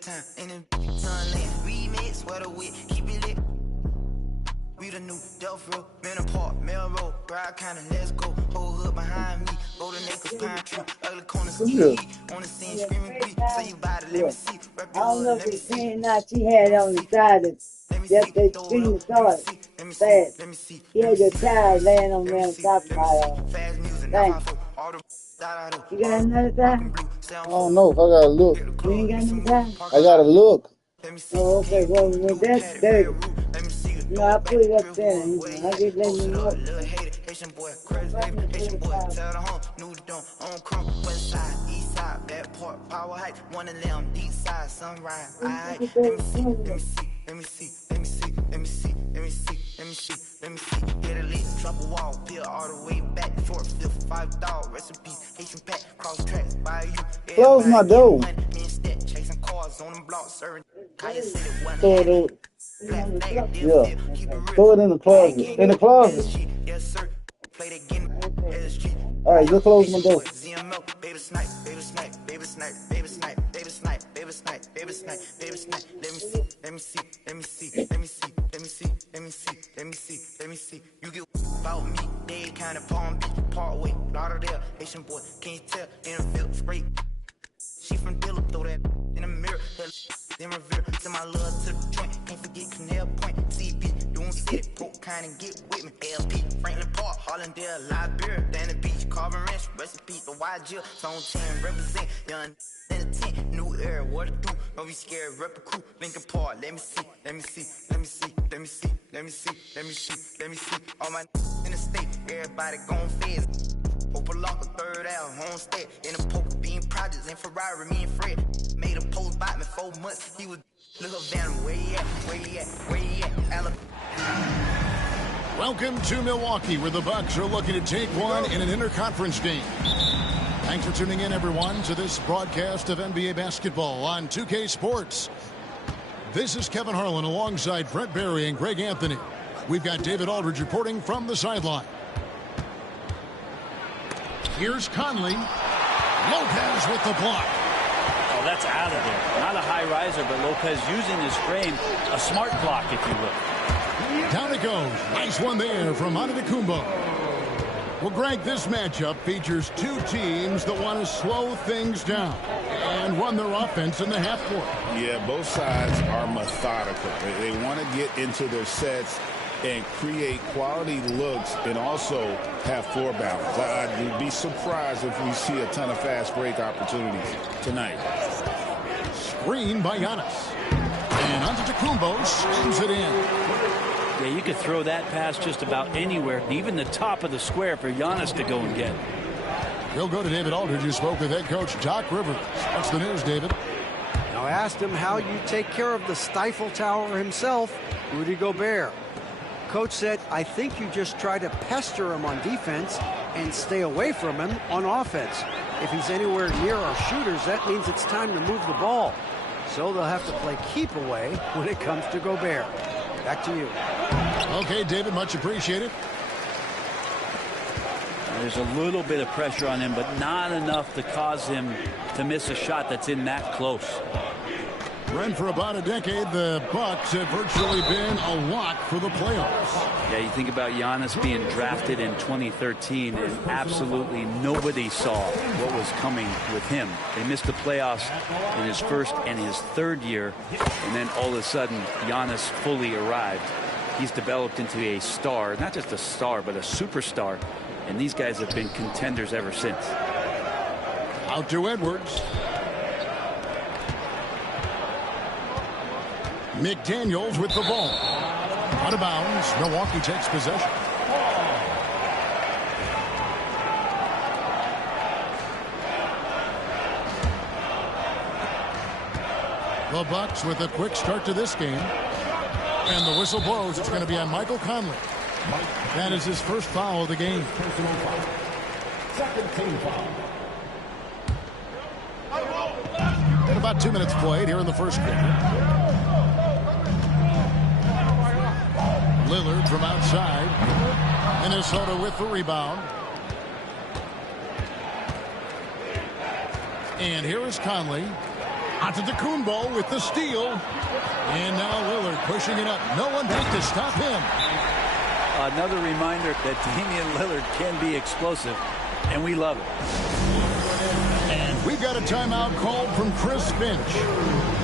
time. And then sunland remix, sweater with, keep it lit. We the new Delphi, Manor Park, Melrose, Bride County, let's go. Whole hood behind me, Golden Acres, Pine Tree, ugly corner ski. On the scene, screaming bleak. Say you bout it, let me see. I don't know if it's saying not. She had on the side of just they screen the stars fast. He had your child laying on there on top of my thing. You got another time? I don't know if I gotta look. You ain't got no time? I gotta look. Oh, okay. Well, that's dirty. No, I put it up there. I just let you know. Haitian boy, crazy baby, Haitian boy, tell the home, new the dome, on crumb, west side, east side, back port, power height, one of them, deep side, sunrise, alright, let me see, let me see, let me see, let me see, let me see, let me see, let me see, let me see, get a lick, drop a wall, peel all the way back, short, fifth, 5 dog, recipe, Haitian pack, cross tracks, by you, close my door. Me and Stet, chasing cars on them blocks, serving, Kaya said it wasn't Throw it yeah. Throw it in the closet. In the closet. yes sir. Play that game. Alright, just close my door. Baby snipe, baby snipe, baby snipe, baby snipe, baby snipe, baby snipe, baby snipe, baby snipe. Let me see, let me see, let me see, let me see, let me see, let me see, let me see, let me see. You get about me, they kind of Palm Beach, Parkway, Lauderdale, Haitian boy, can you tell? In a field straight. She from Dilla, throw that in the mirror, then revere. Send my love to the joint, can't forget Canal Point, CP, doing city, poke kind and get with me. LP, Franklin Park, Hollandale, Liberia, Danny Beach, Carvin Ranch, recipe, the YG, Zone 10, represent, young in the tent, new era, what to do, don't be scared, rep a crew, Lincoln Park, let me see, let me see, let me see, let me see, let me see, let me see, let me see, all my in the state, everybody gon' fizz. Opalaka, third out, homestead, in the poker bean projects, in Ferrari, me and Fred made a post by me 4 months. He was little Van, where he at, where he at, where he at, Alabama. Welcome to Milwaukee, where the Bucks are looking to take one in an interconference game. Thanks for tuning in, everyone, to this broadcast of NBA basketball on 2K Sports. This is Kevin Harlan alongside Brent Barry and Greg Anthony. We've got David Aldridge reporting from the sideline. Here's Conley. Lopez with the block. Oh, that's out of there. Not a high riser, but Lopez using his frame. A smart block, if you will. Down it goes. Nice one there from Antetokounmpo. Well, Greg, this matchup features two teams that want to slow things down and run their offense in the half court. Yeah, both sides are methodical. They want to get into their sets and create quality looks and also have floor balance. I'd be surprised if we see a ton of fast break opportunities tonight. Screen by Giannis. And Antetokounmpo slams it in. Yeah, you could throw that pass just about anywhere, even the top of the square for Giannis to go and get. We'll go to David Aldridge, who spoke with head coach Doc Rivers. What's the news, David? Now, I asked him how you take care of the Stifle Tower himself, Rudy Gobert. Coach said, I think you just try to pester him on defense and stay away from him on offense. If he's anywhere near our shooters, that means it's time to move the ball. So they'll have to play keep away when it comes to Gobert. Back to you. Okay, David, much appreciated. There's a little bit of pressure on him, but not enough to cause him to miss a shot that's in that close. Brent, for about a decade, the Bucks have virtually been a lock for the playoffs. Yeah, you think about Giannis being drafted in 2013, and absolutely nobody saw what was coming with him. They missed the playoffs in his first and his third year, and then all of a sudden, Giannis fully arrived. He's developed into a star, not just a star, but a superstar, and these guys have been contenders ever since. Out to Edwards. McDaniels with the ball. Out of bounds. Milwaukee takes possession. The Bucks with a quick start to this game. And the whistle blows. It's going to be on Michael Conley. That is his first foul of the game. Second team foul. And about 2 minutes played here in the first quarter. Lillard from outside. Minnesota with the rebound. And here is Conley. Antetokounmpo with the steal. And now Lillard pushing it up. No one back to stop him. Another reminder that Damian Lillard can be explosive, and we love it. And we've got a timeout called from Chris Finch.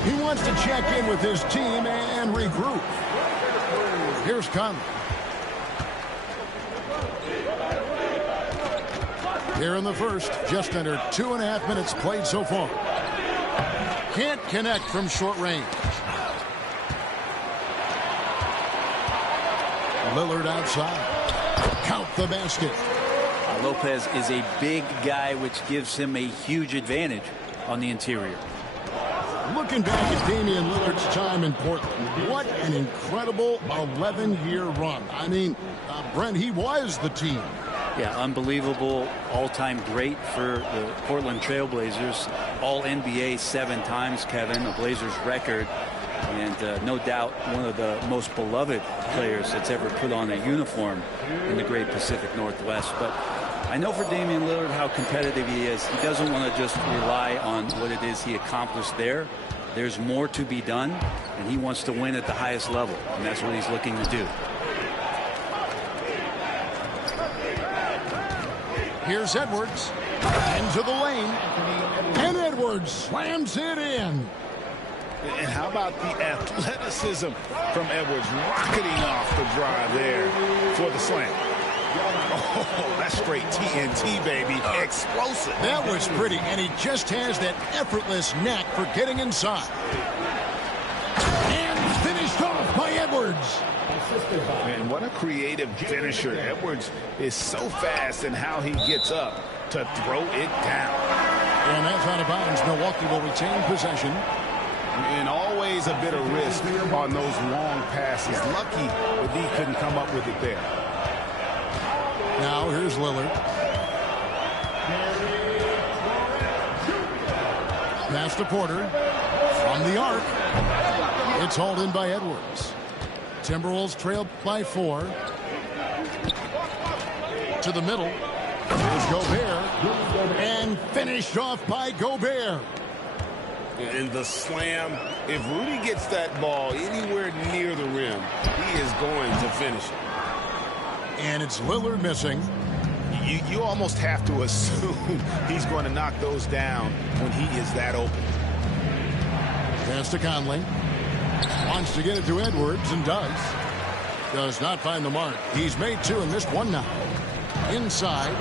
He wants to check in with his team and regroup. Here's Conley. Here in the first, just under 2.5 minutes played so far. Can't connect from short range. Lillard outside. Count the basket. Lopez is a big guy, which gives him a huge advantage on the interior. Looking back at Damian Lillard's time in Portland, what an incredible 11-year run. I mean, Brent, he was the team. Yeah, unbelievable all-time great for the Portland Trailblazers. All-NBA 7 times, Kevin, a Blazers record. And no doubt one of the most beloved players that's ever put on a uniform in the great Pacific Northwest. But I know for Damian Lillard how competitive he is. He doesn't want to just rely on what it is he accomplished there. There's more to be done, and he wants to win at the highest level, and that's what he's looking to do. Here's Edwards into the lane, and Edwards slams it in. And how about the athleticism from Edwards rocketing off the drive there for the slam. Oh, that's straight TNT, baby. Explosive. That was pretty, and he just has that effortless knack for getting inside. And finished off by Edwards. Man, what a creative finisher. Edwards is so fast in how he gets up to throw it down. And that's out of bounds. Milwaukee will retain possession. And always a bit of risk on those long passes. Lucky that he couldn't come up with it there. Now here's Lillard. Pass to Porter. From the arc. It's hauled in by Edwards. Timberwolves trail by 4. To the middle. Here's Gobert. And finished off by Gobert. And the slam, if Rudy gets that ball anywhere near the rim, he is going to finish it. And it's Lillard missing. You almost have to assume he's going to knock those down when he is that open. Pass to Conley. Wants to get it to Edwards and does. Does not find the mark. He's made 2 and missed 1 now. Inside.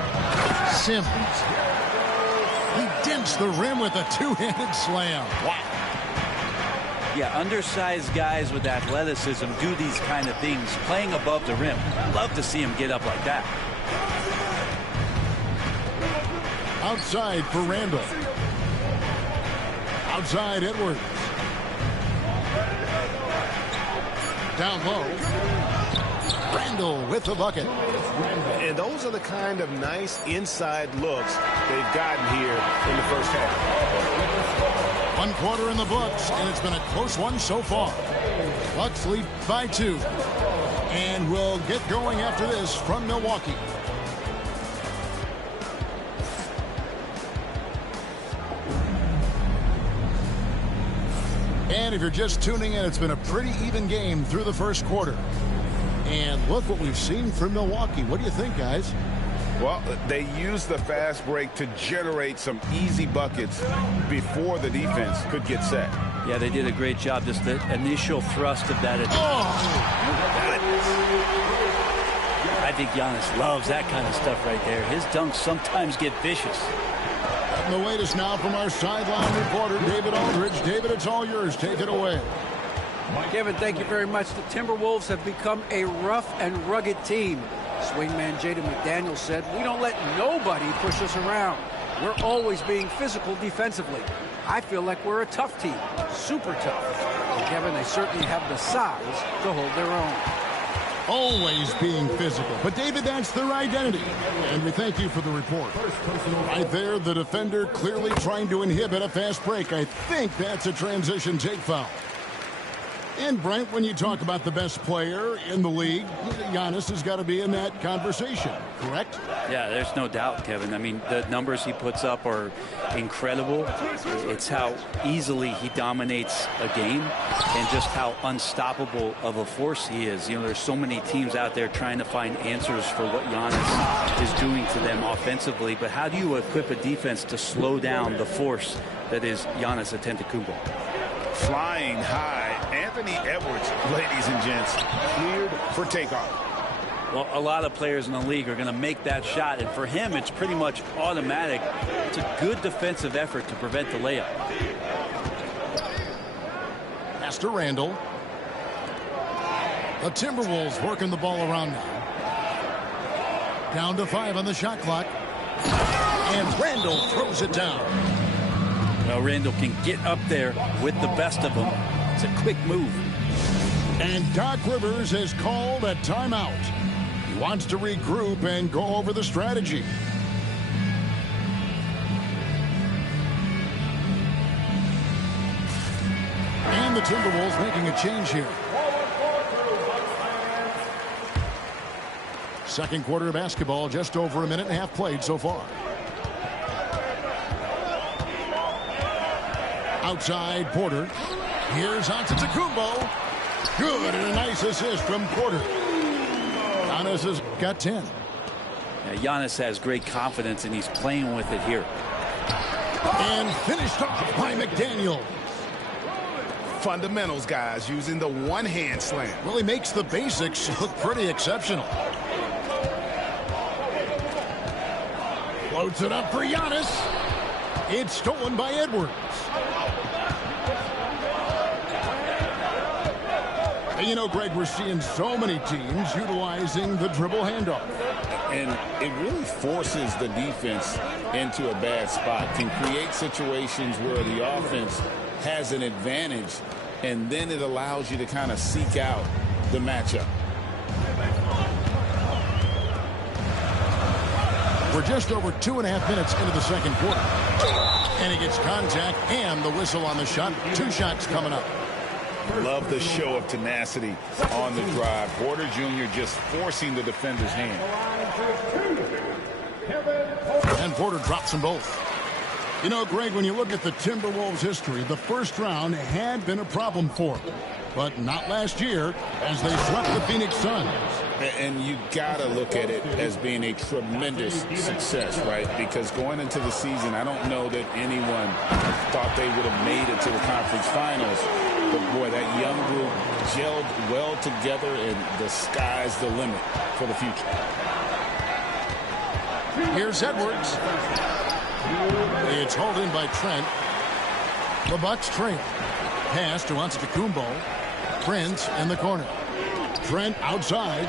Simmons. He dents the rim with a 2-handed slam. Wow. Yeah, undersized guys with athleticism do these kind of things, playing above the rim. Love to see him get up like that. Outside for Randall. Outside Edwards. Down low. Randall with the bucket. And those are the kind of nice inside looks they've gotten here in the first half. 1 quarter in the books, and it's been a close one so far. Bucks lead by 2. And we'll get going after this from Milwaukee. And if you're just tuning in, it's been a pretty even game through the first quarter. And look what we've seen from Milwaukee. What do you think, guys? Well, they used the fast break to generate some easy buckets before the defense could get set. Yeah, they did a great job. Just the initial thrust of that. I think Giannis loves that kind of stuff right there. His dunks sometimes get vicious. And the latest now from our sideline reporter, David Aldridge. David, it's all yours. Take it away. Kevin, thank you very much. The Timberwolves have become a rough and rugged team. Swingman Jaden McDaniels said, "We don't let nobody push us around. We're always being physical defensively. I feel like we're a tough team, super tough." And Kevin, they certainly have the size to hold their own. Always being physical. But, David, that's their identity. And we thank you for the report. Right there, the defender clearly trying to inhibit a fast break. I think that's a transition take foul. And, Brent, when you talk about the best player in the league, Giannis has got to be in that conversation, correct? Yeah, there's no doubt, Kevin. I mean, the numbers he puts up are incredible. It's how easily he dominates a game and just how unstoppable of a force he is. You know, there's so many teams out there trying to find answers for what Giannis is doing to them offensively. But how do you equip a defense to slow down the force that is Giannis Antetokounmpo? Flying high. Anthony Edwards, ladies and gents, cleared for takeoff. Well, a lot of players in the league are going to make that shot, and for him, it's pretty much automatic. It's a good defensive effort to prevent the layup. Pass to Randall. The Timberwolves working the ball around now. Down to 5 on the shot clock. And Randall throws it down. Well, Randall can get up there with the best of them. It's a quick move. And Doc Rivers has called a timeout. He wants to regroup and go over the strategy. And the Timberwolves making a change here. Second quarter of basketball, just over a minute and a half played so far. Outside, Porter. Here's Antetokounmpo. Good, and a nice assist from Porter. Giannis has got 10. Yeah, Giannis has great confidence, and he's playing with it here. And finished off by McDaniel. Fundamentals, guys, using the one-hand slam. Well, he makes the basics look pretty exceptional. Floats it up for Giannis. It's stolen by Edwards. And you know, Greg, we're seeing so many teams utilizing the dribble handoff. And it really forces the defense into a bad spot. Can create situations where the offense has an advantage, and then it allows you to kind of seek out the matchup. We're just over 2.5 minutes into the second quarter. And he gets contact and the whistle on the shot. 2 shots coming up. Love the show of tenacity on the drive. Porter Jr. just forcing the defender's hand. And Porter drops them both. You know, Greg, when you look at the Timberwolves' history, the first round had been a problem for them. But not last year, as they swept the Phoenix Suns. And you got to look at it as being a tremendous success, right? Because going into the season, I don't know that anyone thought they would have made it to the conference finals. But, boy, that young group gelled well together, and the sky's the limit for the future. Here's Edwards. It's hauled in by Trent. The Bucks trail. Pass to Antetokounmpo. Prince in the corner. Trent outside.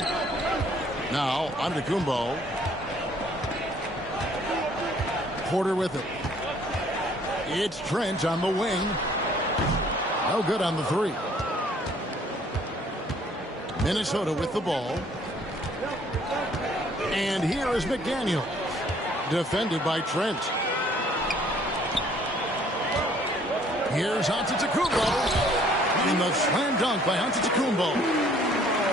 Now Antetokounmpo. Porter with it. It's Trent on the wing. No good on the 3. Minnesota with the ball. And here is McDaniel. Defended by Trent. Here's Antetokounmpo. And the slam dunk by Antetokounmpo.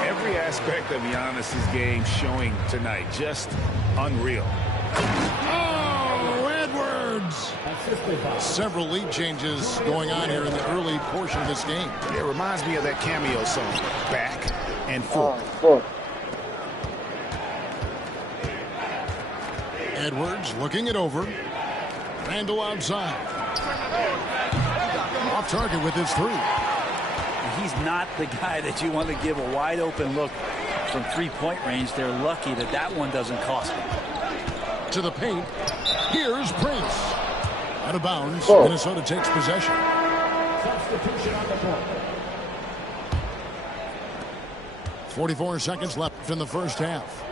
Every aspect of Giannis's game showing tonight. Just unreal. Oh, Edwards. Several lead changes going on here in the early portion of this game. It reminds me of that cameo song, Back and Forth. Edwards looking it over. Randall outside. Off target with his 3. He's not the guy that you want to give a wide open look from 3-point range. They're lucky that that one doesn't cost them. To the paint. Here's Prince. Out of bounds. Minnesota takes possession. Substitution on the court. 44 seconds left in the first half.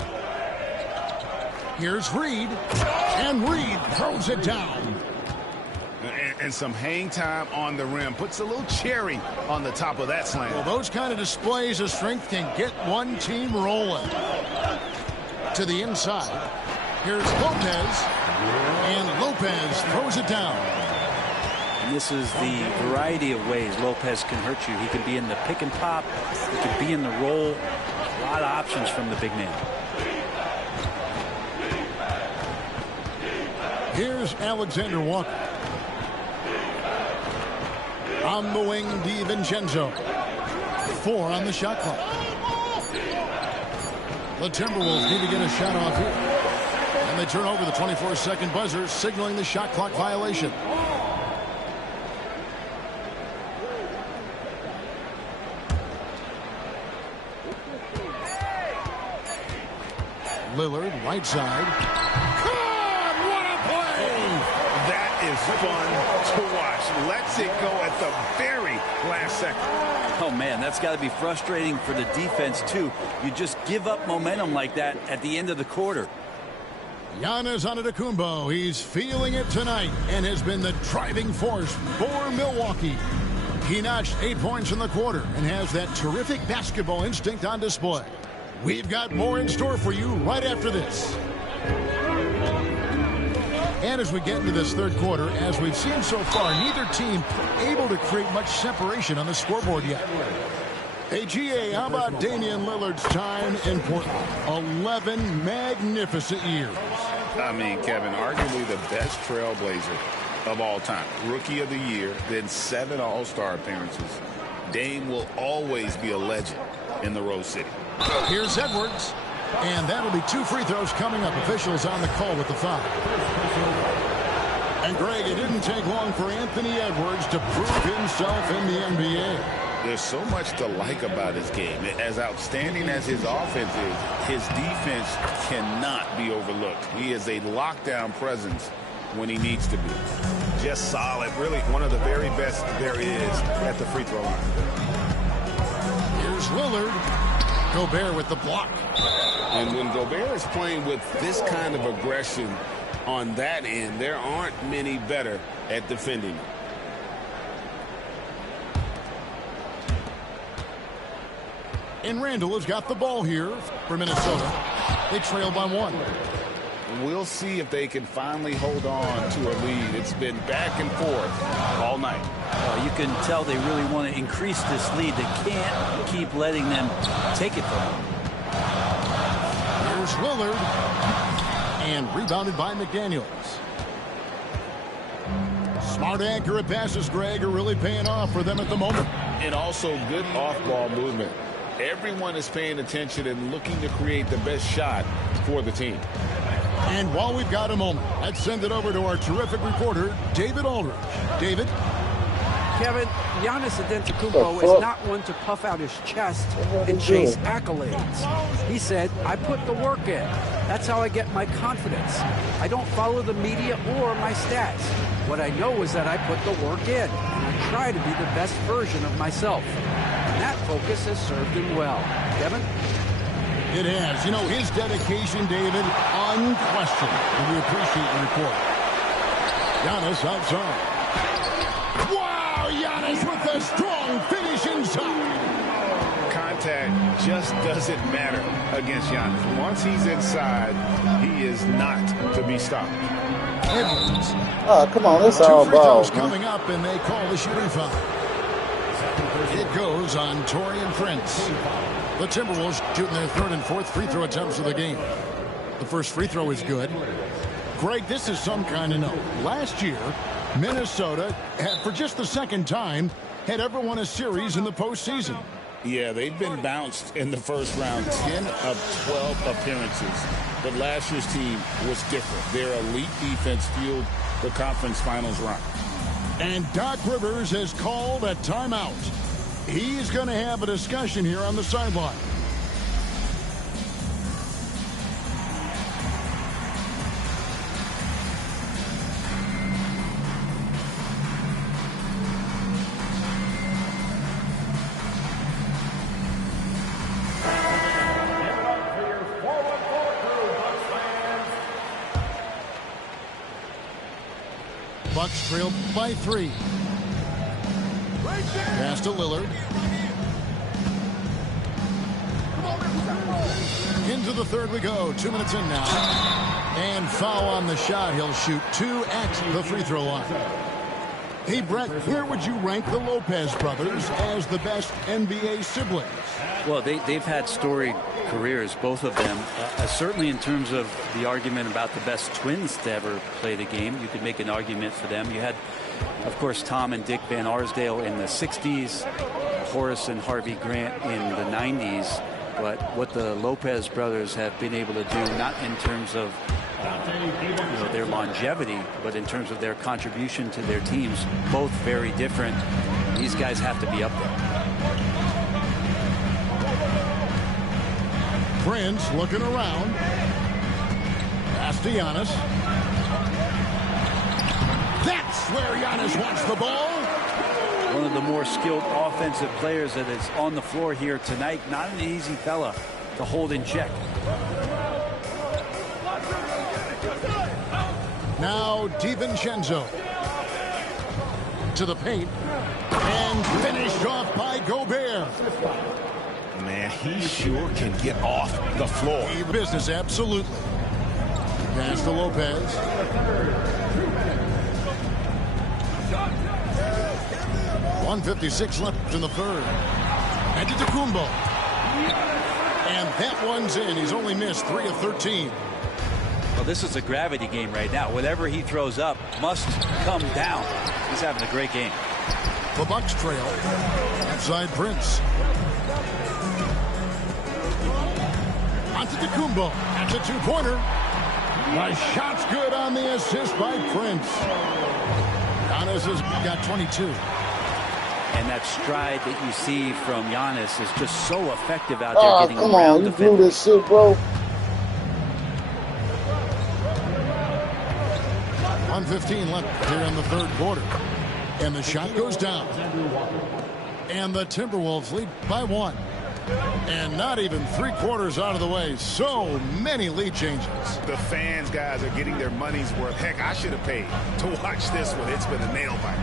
Here's Reed. And Reed throws it down. And some hang time on the rim. Puts a little cherry on the top of that slam. Well, those kind of displays of strength can get one team rolling. To the inside. Here's Lopez. And Lopez throws it down. And this is the variety of ways Lopez can hurt you. He can be in the pick and pop. He can be in the roll. A lot of options from the big man. Here's Alexander Walker. On the wing, DiVincenzo. 4 on the shot clock. The Timberwolves need to get a shot off here. And they turn over the 24-second buzzer, signaling the shot clock violation. Lillard, right side. God, what a play! That is fun to watch. Lets it go at the very last second. Oh, man, that's got to be frustrating for the defense, too. You just give up momentum like that at the end of the quarter. Giannis Antetokounmpo, he's feeling it tonight and has been the driving force for Milwaukee. He notched 8 points in the quarter and has that terrific basketball instinct on display. We've got more in store for you right after this. And as we get into this third quarter, as we've seen so far, neither team able to create much separation on the scoreboard yet. Hey, GA, how about Damian Lillard's time in Portland? 11 magnificent years. I mean, Kevin, arguably the best trailblazer of all time. Rookie of the year, then 7 All-Star appearances. Dame will always be a legend in the Rose City. Here's Edwards. And that'll be 2 free throws coming up. Officials on the call with the foul. And Greg, it didn't take long for Anthony Edwards to prove himself in the NBA. There's so much to like about his game. As outstanding as his offense is, his defense cannot be overlooked. He is a lockdown presence when he needs to be. Just solid. Really one of the very best there is at the free throw line. Here's Lillard. Gobert with the block. And when Gobert is playing with this kind of aggression on that end, there aren't many better at defending. And Randall has got the ball here for Minnesota. They trail by 1. We'll see if they can finally hold on to a lead. It's been back and forth all night. You can tell they really want to increase this lead. They can't keep letting them take it from them. Here's Lillard. And rebounded by McDaniels. Smart, accurate passes, Greg, are really paying off for them at the moment. And also good off-ball movement. Everyone is paying attention and looking to create the best shot for the team. And while we've got a moment, let's send it over to our terrific reporter, David Aldridge. David? Kevin, Giannis Antetokounmpo is not one to puff out his chest and chase accolades. He said, I put the work in. That's how I get my confidence. I don't follow the media or my stats. What I know is that I put the work in, and I try to be the best version of myself. And that focus has served him well. Kevin? It has. You know, his dedication, David, unquestioned. And we appreciate the report. Giannis outside. Wow, Giannis with a strong finish inside. Contact just doesn't matter against Giannis. Once he's inside, he is not to be stopped. Edwards. Oh, come on, that's all balls. Coming up, and they call the shooting foul. It goes on Taurean Prince. The Timberwolves shooting their 3rd and 4th free throw attempts of the game. The first free throw is good. Greg, this is some kind of note. Last year, Minnesota had, for just the 2nd time, had ever won a series in the postseason. Yeah, they've been bounced in the first round, 10 of 12 appearances. But last year's team was different. Their elite defense fueled the conference finals run. And Doc Rivers has called a timeout. He's going to have a discussion here on the sideline. Bucks trail by 3. Pass to Lillard. Into the third we go. 2 minutes in now. And foul on the shot. He'll shoot 2 at the free throw line. Hey, Brett, where would you rank the Lopez brothers as the best NBA siblings? Well, they've had storied careers, both of them. Certainly in terms of the argument about the best twins to ever play the game, you could make an argument for them. You had, of course, Tom and Dick Van Arsdale in the 60s, Horace and Harvey Grant in the 90s. But what the Lopez brothers have been able to do, not in terms of their longevity, but in terms of their contribution to their teams, both very different. These guys have to be up there. Prince looking around. Pass to Giannis. That's where Giannis wants the ball. One of the more skilled offensive players that is on the floor here tonight. Not an easy fella to hold in check. Now DiVincenzo to the paint and finished off by Gobert. Man, he sure can get off the floor. Business, absolutely. Pass to Lopez. .156 left in the third. Antetokounmpo. And that one's in. He's only missed 3 of 13. Well, this is a gravity game right now. Whatever he throws up must come down. He's having a great game. The Bucks trail. Outside Prince. Antetokounmpo. That's a two-pointer. The shot's good on the assist by Prince. Giannis has got 22. And that stride that you see from Giannis is just so effective out there getting come around on, the you blew this shit, bro. 1:15 left here in the third quarter. And the shot goes down. And the Timberwolves lead by 1. And not even 3/4 out of the way. So many lead changes. The fans, guys, are getting their money's worth. Heck, I should have paid to watch this one. It's been a nail biter.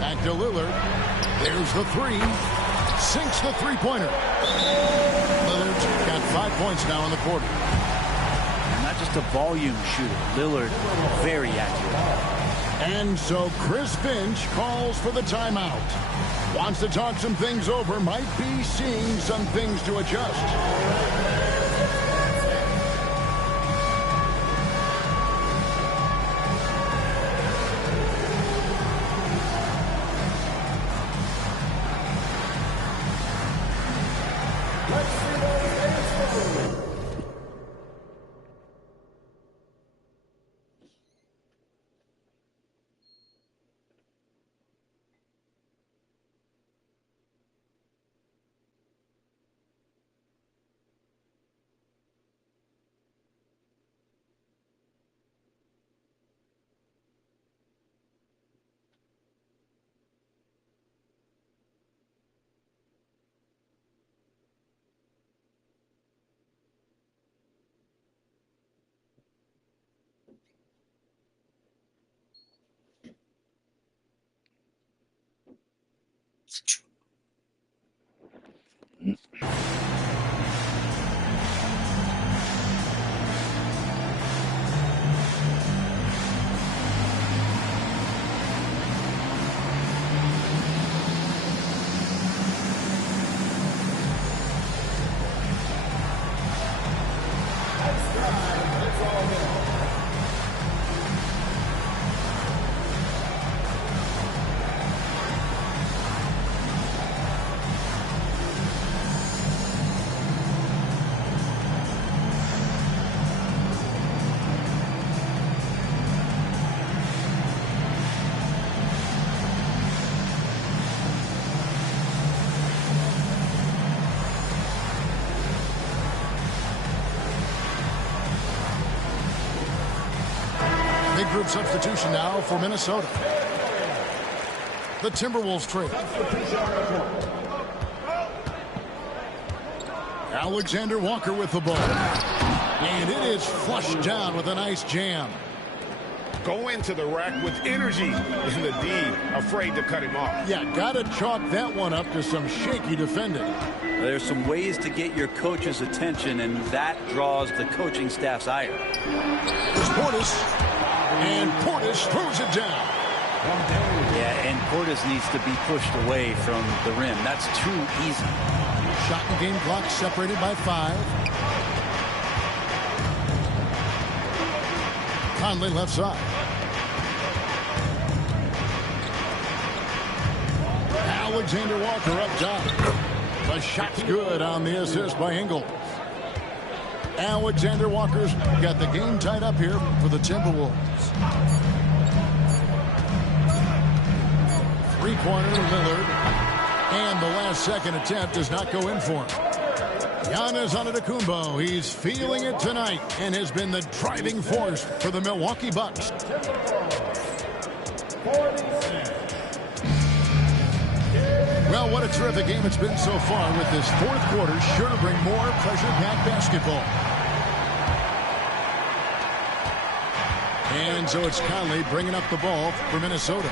Back to Lillard. There's the three. Sinks the three-pointer. Lillard's got 5 points now in the quarter. And not just a volume shooter. Lillard, very accurate. And so Chris Finch calls for the timeout. Wants to talk some things over. Might be seeing some things to adjust. Big group substitution now for Minnesota. The Timberwolves trade. Alexander Walker with the ball. And it is flushed down with a nice jam. Go into the rack with energy. And the D afraid to cut him off. Yeah, got to chalk that one up to some shaky defending. There's some ways to get your coach's attention, and that draws the coaching staff's ire. There's Portis. And Portis throws it down. Yeah, and Portis needs to be pushed away from the rim. That's too easy. Shot and game clock separated by 5. Conley left side. Alexander Walker up top. The shot's good on the assist by Ingles. Alexander Walker's got the game tied up here for the Timberwolves. Three-pointer Lillard. And the last second attempt does not go in for him. Giannis Antetokounmpo, he's feeling it tonight and has been the driving force for the Milwaukee Bucks. Well, what a terrific game it's been so far, with this fourth quarter sure to bring more pressure-packed basketball. And so it's Conley bringing up the ball for Minnesota.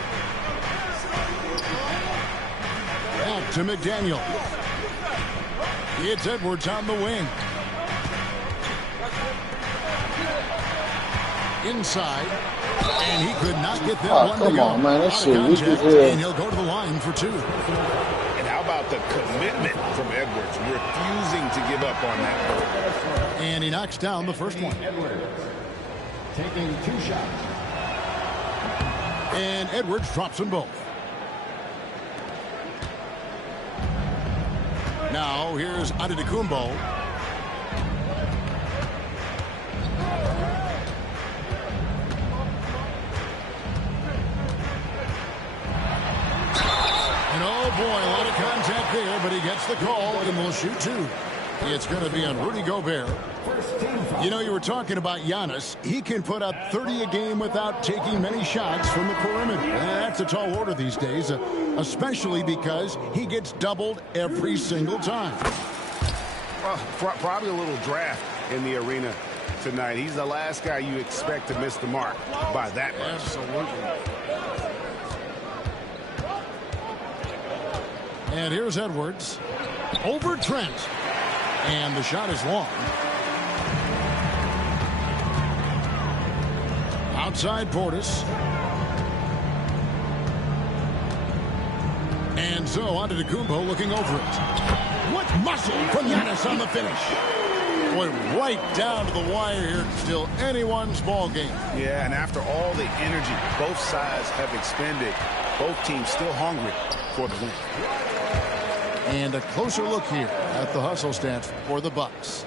Out to McDaniel. It's Edwards on the wing. Inside. And he could not get that one to go. Come on, man. That shit weak as hell. And he'll go to the line for 2. And how about the commitment from Edwards, refusing to give up on that ball. And he knocks down the first one. Edwards taking 2 shots. And Edwards drops them both. Now here's Antetokounmpo. And oh boy, a lot of contact there, but he gets the call and will shoot 2. It's going to be on Rudy Gobert. You know, you were talking about Giannis. He can put up 30 a game without taking many shots from the perimeter. That's a tall order these days, especially because he gets doubled every single time. Probably a little draft in the arena tonight. He's the last guy you expect to miss the mark by that much. Absolutely. And here's Edwards over Trent. And the shot is long. Outside Portis. And so Antetokounmpo looking over it. What muscle from Giannis on the finish. Boy, right down to the wire here. Still anyone's ball game. Yeah, and after all the energy both sides have expended, both teams still hungry for the win. And a closer look here at the hustle stats for the Bucks.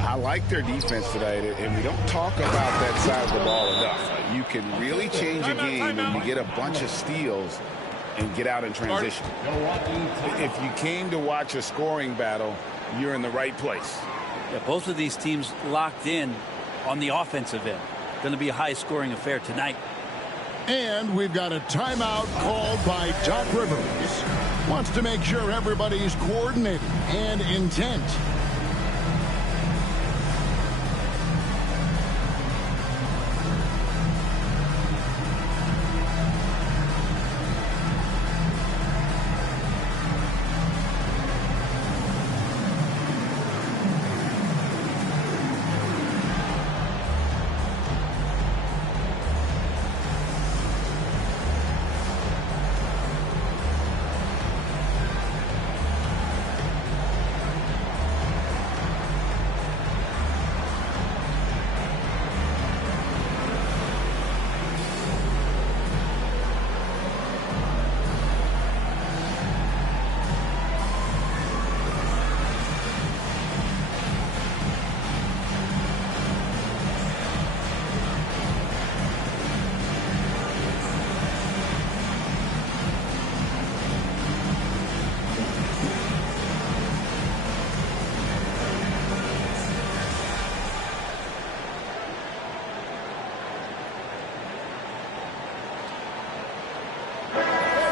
I like their defense today, and we don't talk about that side of the ball enough. You can really change a game when you get a bunch of steals and get out in transition. If you came to watch a scoring battle, you're in the right place. Yeah, both of these teams locked in on the offensive end. Going to be a high-scoring affair tonight. And we've got a timeout called by Doc Rivers. Wants to make sure everybody's coordinated and intent.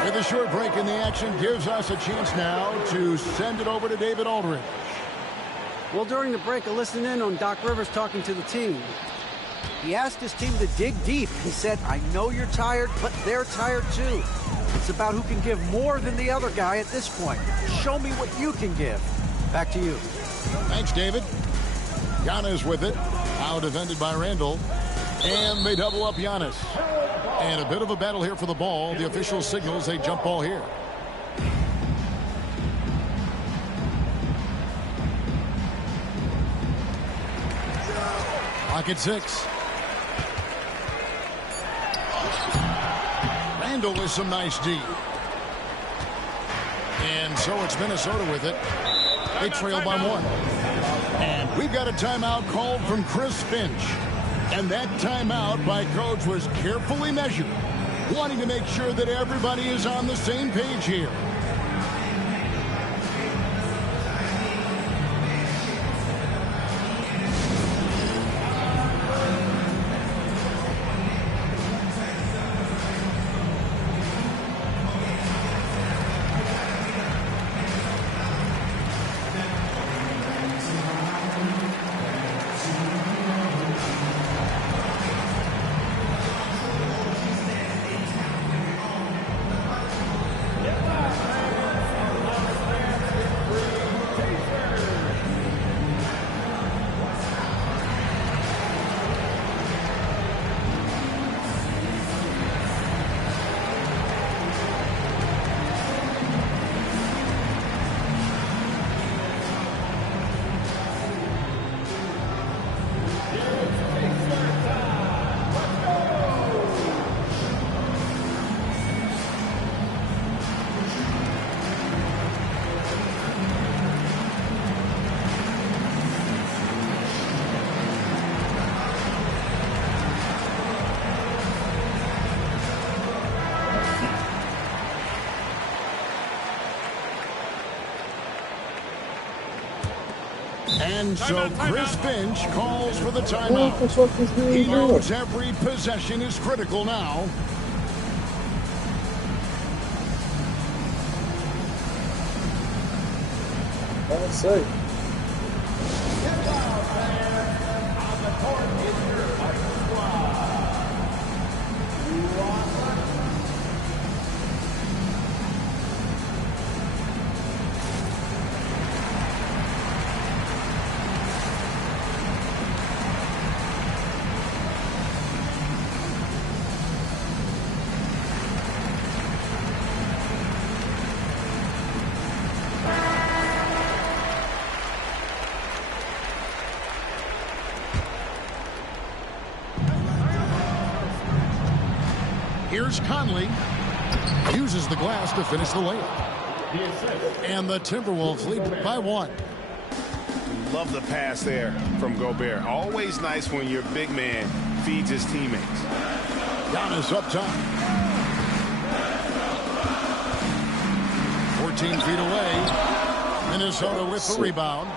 The short break in the action gives us a chance now to send it over to David Aldridge. Well, during the break, I listened in on Doc Rivers talking to the team. He asked his team to dig deep. He said, I know you're tired, but they're tired too. It's about who can give more than the other guy at this point. Show me what you can give. Back to you. Thanks, David. Giannis with it. Now defended by Randall. And they double up Giannis. And a bit of a battle here for the ball. The official signals a jump ball here. Clock at 6. Randall with some nice D. And so it's Minnesota with it. They trail by 1. And we've got a timeout called from Chris Finch. And that timeout by Coach was carefully measured, wanting to make sure that everybody is on the same page here. And so Chris Finch calls for the timeout. He knows every possession is critical now. Let's see. Here's Conley. Uses the glass to finish the layup. And the Timberwolves lead by 1. Love the pass there from Gobert. Always nice when your big man feeds his teammates. Giannis up top. 14 feet away. Minnesota with the rebound.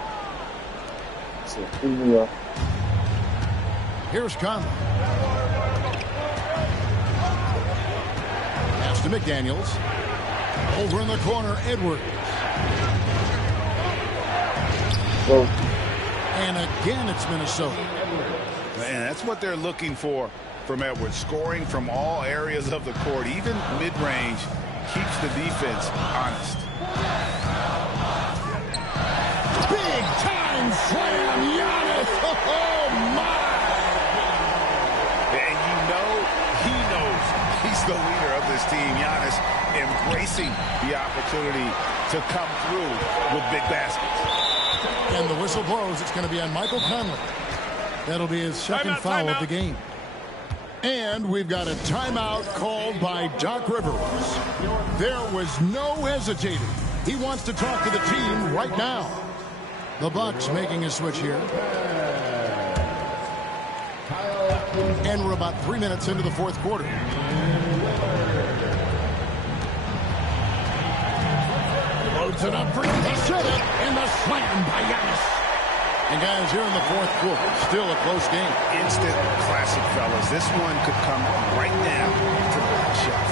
Here's Conley. Pass to McDaniels. Over in the corner, Edwards. And again, it's Minnesota. Man, that's what they're looking for from Edwards. Scoring from all areas of the court, even mid-range, keeps the defense honest. Big time slam, Giannis. Oh, my. And you know he knows he's the leader of this team. Giannis embracing the opportunity to come through with big baskets. And the whistle blows. It's going to be on Michael Conley. That'll be his second foul of the game. And we've got a timeout called by Doc Rivers. There was no hesitating. He wants to talk to the team right now. The Bucks making a switch here. And we're about 3 minutes into the fourth quarter. Loads it up for the setup and the slam by Giannis. And guys, here in the fourth quarter, still a close game. Instant classic, fellas. This one could come right now to the last shot.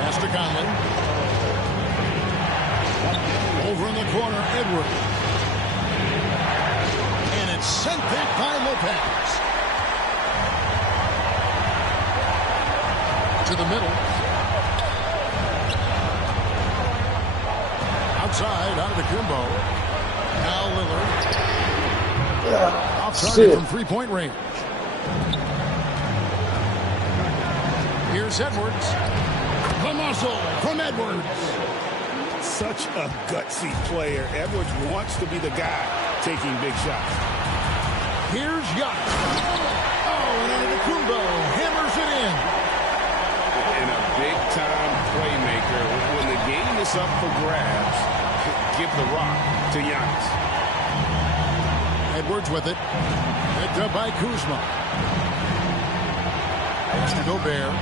Master Conley. Over in the corner, Edwards. And it's sent back by Lopez. To the middle. Outside, out of the Kimbo. Now Lillard. Outside from three-point range. Here's Edwards. The muscle from Edwards. Such a gutsy player. Edwards wants to be the guy taking big shots. Here's Giannis. Oh, and Antetokounmpo hammers it in. And a big-time playmaker. When the game is up for grabs, give the rock to Giannis. Edwards with it. Picked up by Kuzma. Pass to Gobert.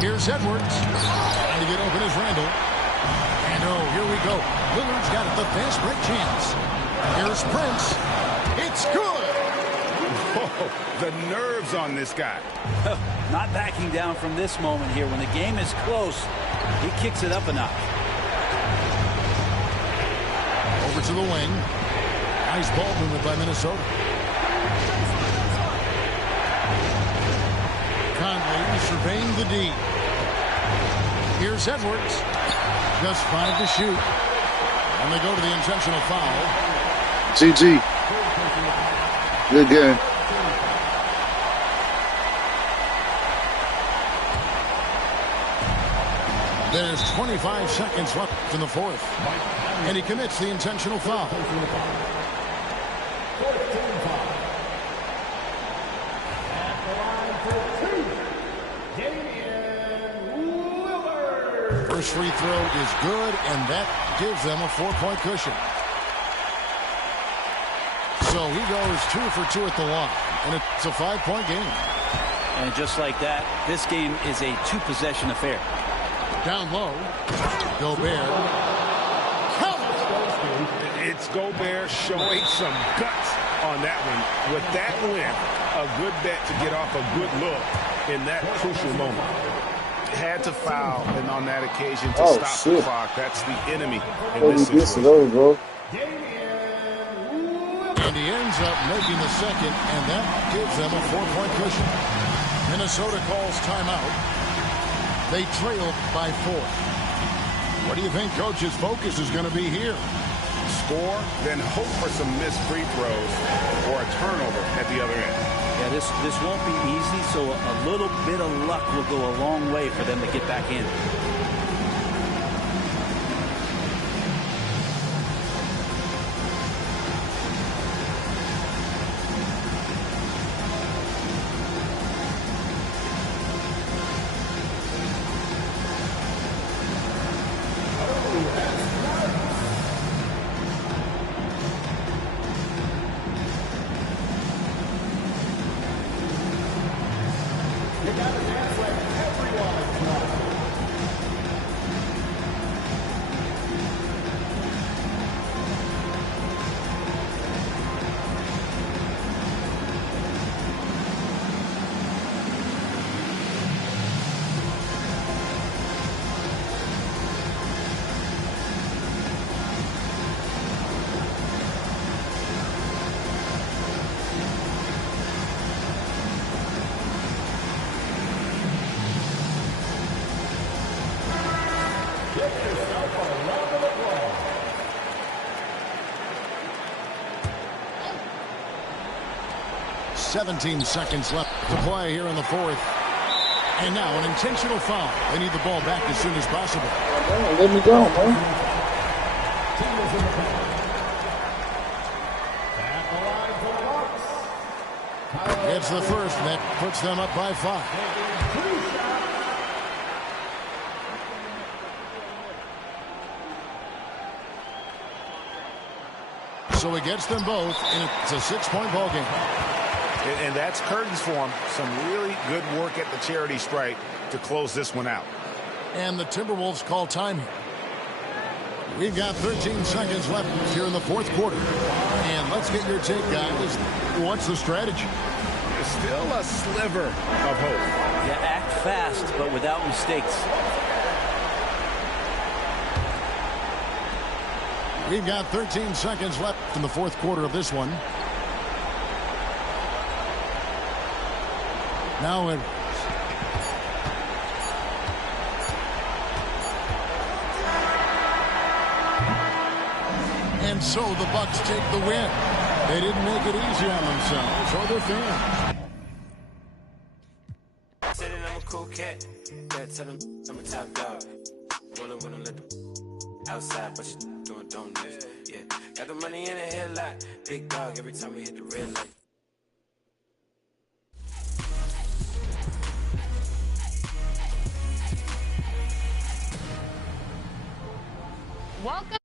Here's Edwards. Trying to get open is Randall. And oh, here we go. Lillard's got it, the fast break chance. Here's Prince. It's good. Oh, the nerves on this guy. Not backing down from this moment here. When the game is close, he kicks it up a notch. Over to the wing. Nice ball movement by Minnesota. Conley surveying the D. Here's Edwards. Just 5 to shoot. And they go to the intentional foul. GG. Good game. There's 25 seconds left in the fourth. And he commits the intentional foul. First free throw is good, and that gives them a 4-point cushion. So he goes 2 for 2 at the line, and it's a 5-point game. And just like that, this game is a 2-possession affair. Down low, Gobert. Count! It's Gobert showing some guts on that one. With that win, a good bet to get off a good look in that crucial moment. Had to foul, and on that occasion to stop the clock. That's the enemy in this situation. Bro. And he ends up making the second, and that gives them a 4-point cushion. Minnesota calls timeout. They trail by 4. What do you think Coach's focus is going to be here? Score, then hope for some missed free throws or a turnover at the other end. Yeah, this won't be easy, so a little bit of luck will go a long way for them to get back in. Get yourself a round of applause. .17 seconds left to play here in the fourth. And now an intentional foul. They need the ball back as soon as possible. Let me go, man. It's the first, and that puts them up by 5. So it gets them both, and it's a 6-point ball game. And that's curtains for them. Some really good work at the charity stripe to close this one out. And the Timberwolves call time here. We've got 13 seconds left here in the fourth quarter. And let's get your take, guys. What's the strategy? Still a sliver of hope. Yeah, act fast, but without mistakes. We've got 13 seconds left in the fourth quarter of this one. Now Edwards. And so the Bucks take the win. They didn't make it easy on themselves or their fans. cool cat. Yeah, tell him I'm a top dog. Rollin' with him, let them outside, but you doing donuts. Yeah, got the money in the headlight. Big dog every time we hit the red light. Welcome.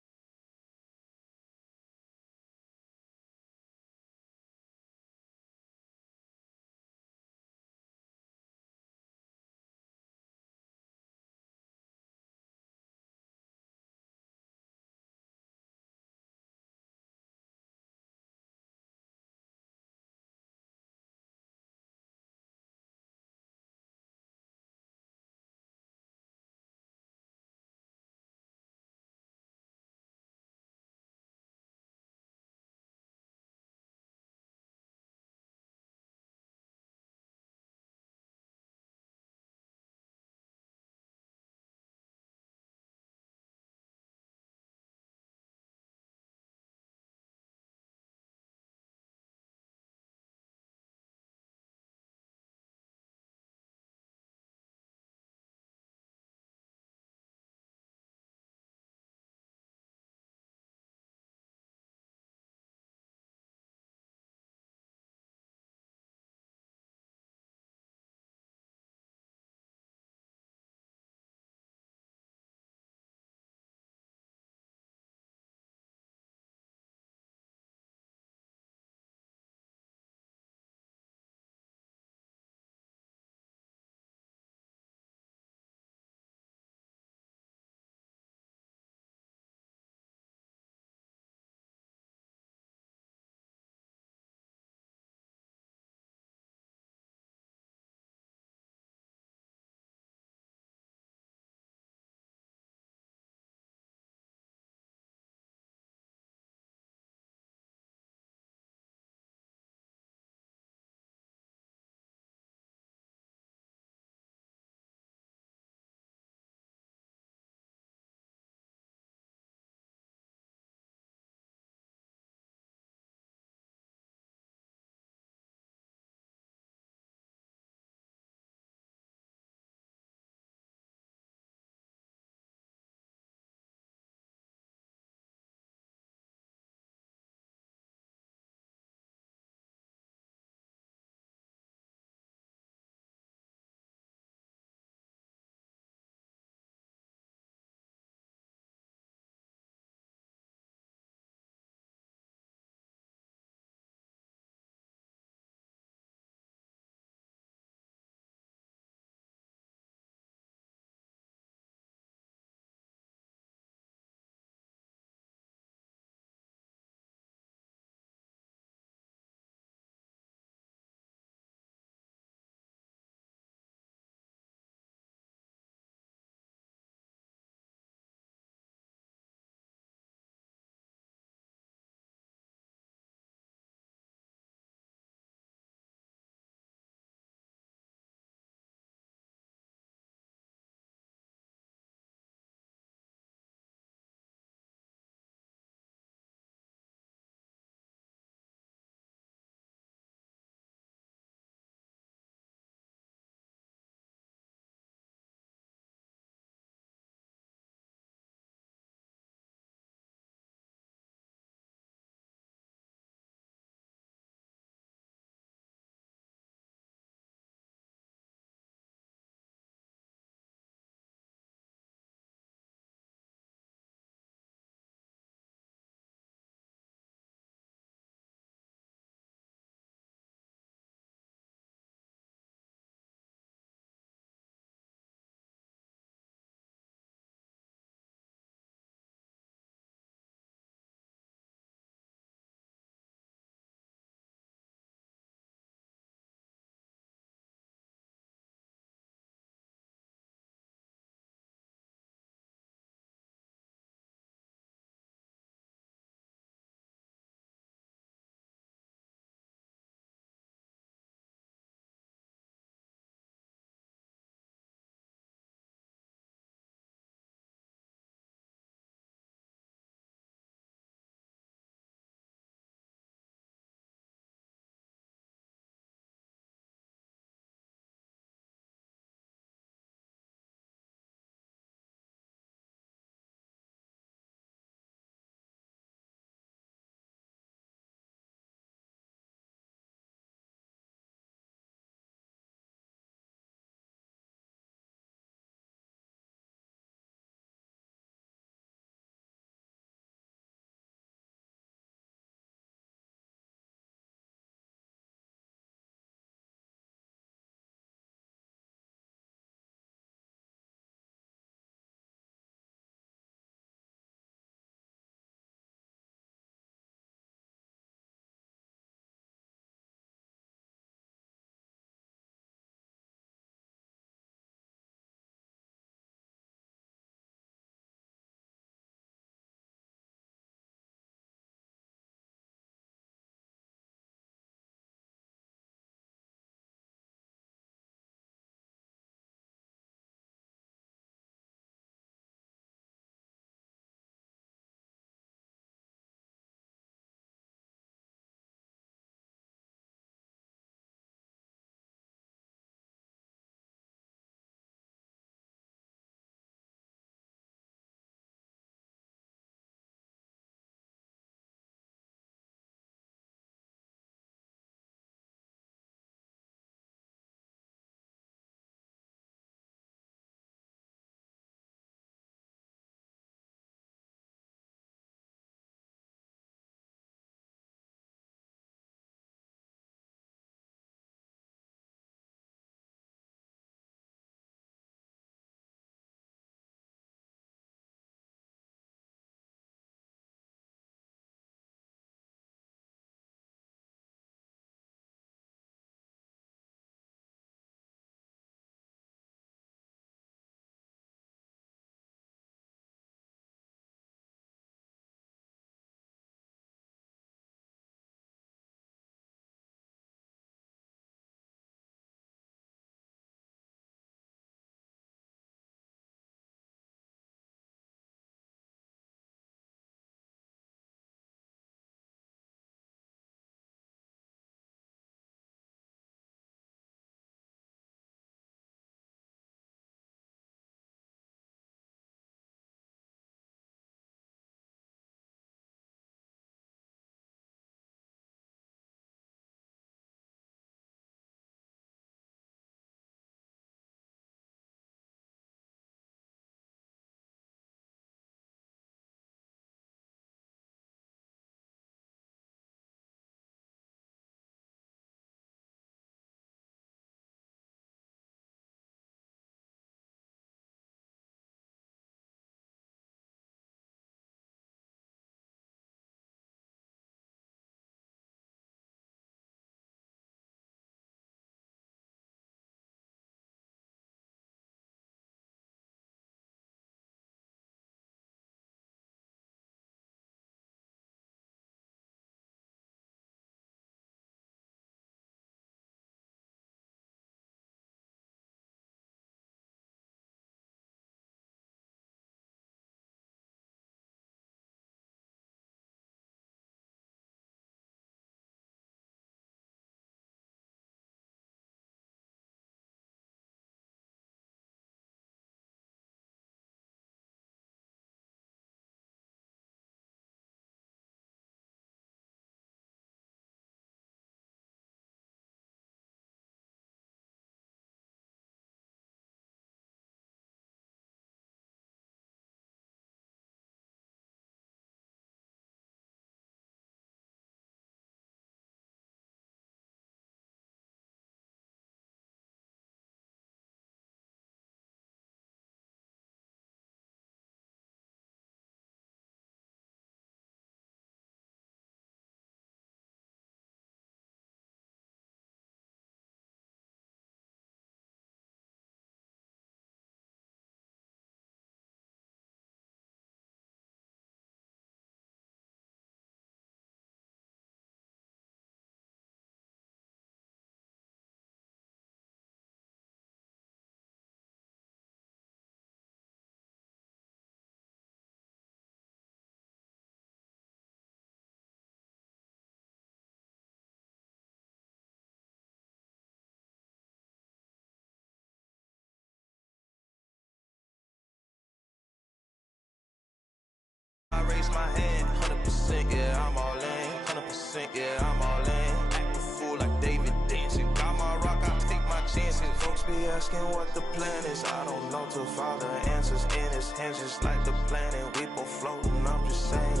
I raise my hand, 100%, yeah, I'm all in. 100%, yeah, I'm all in. Act a fool like David dancing. Got my rock, I take my chances. Folks be asking what the plan is. I don't know till Father answers in his hands, just like the planet. We both floating, I'm just saying.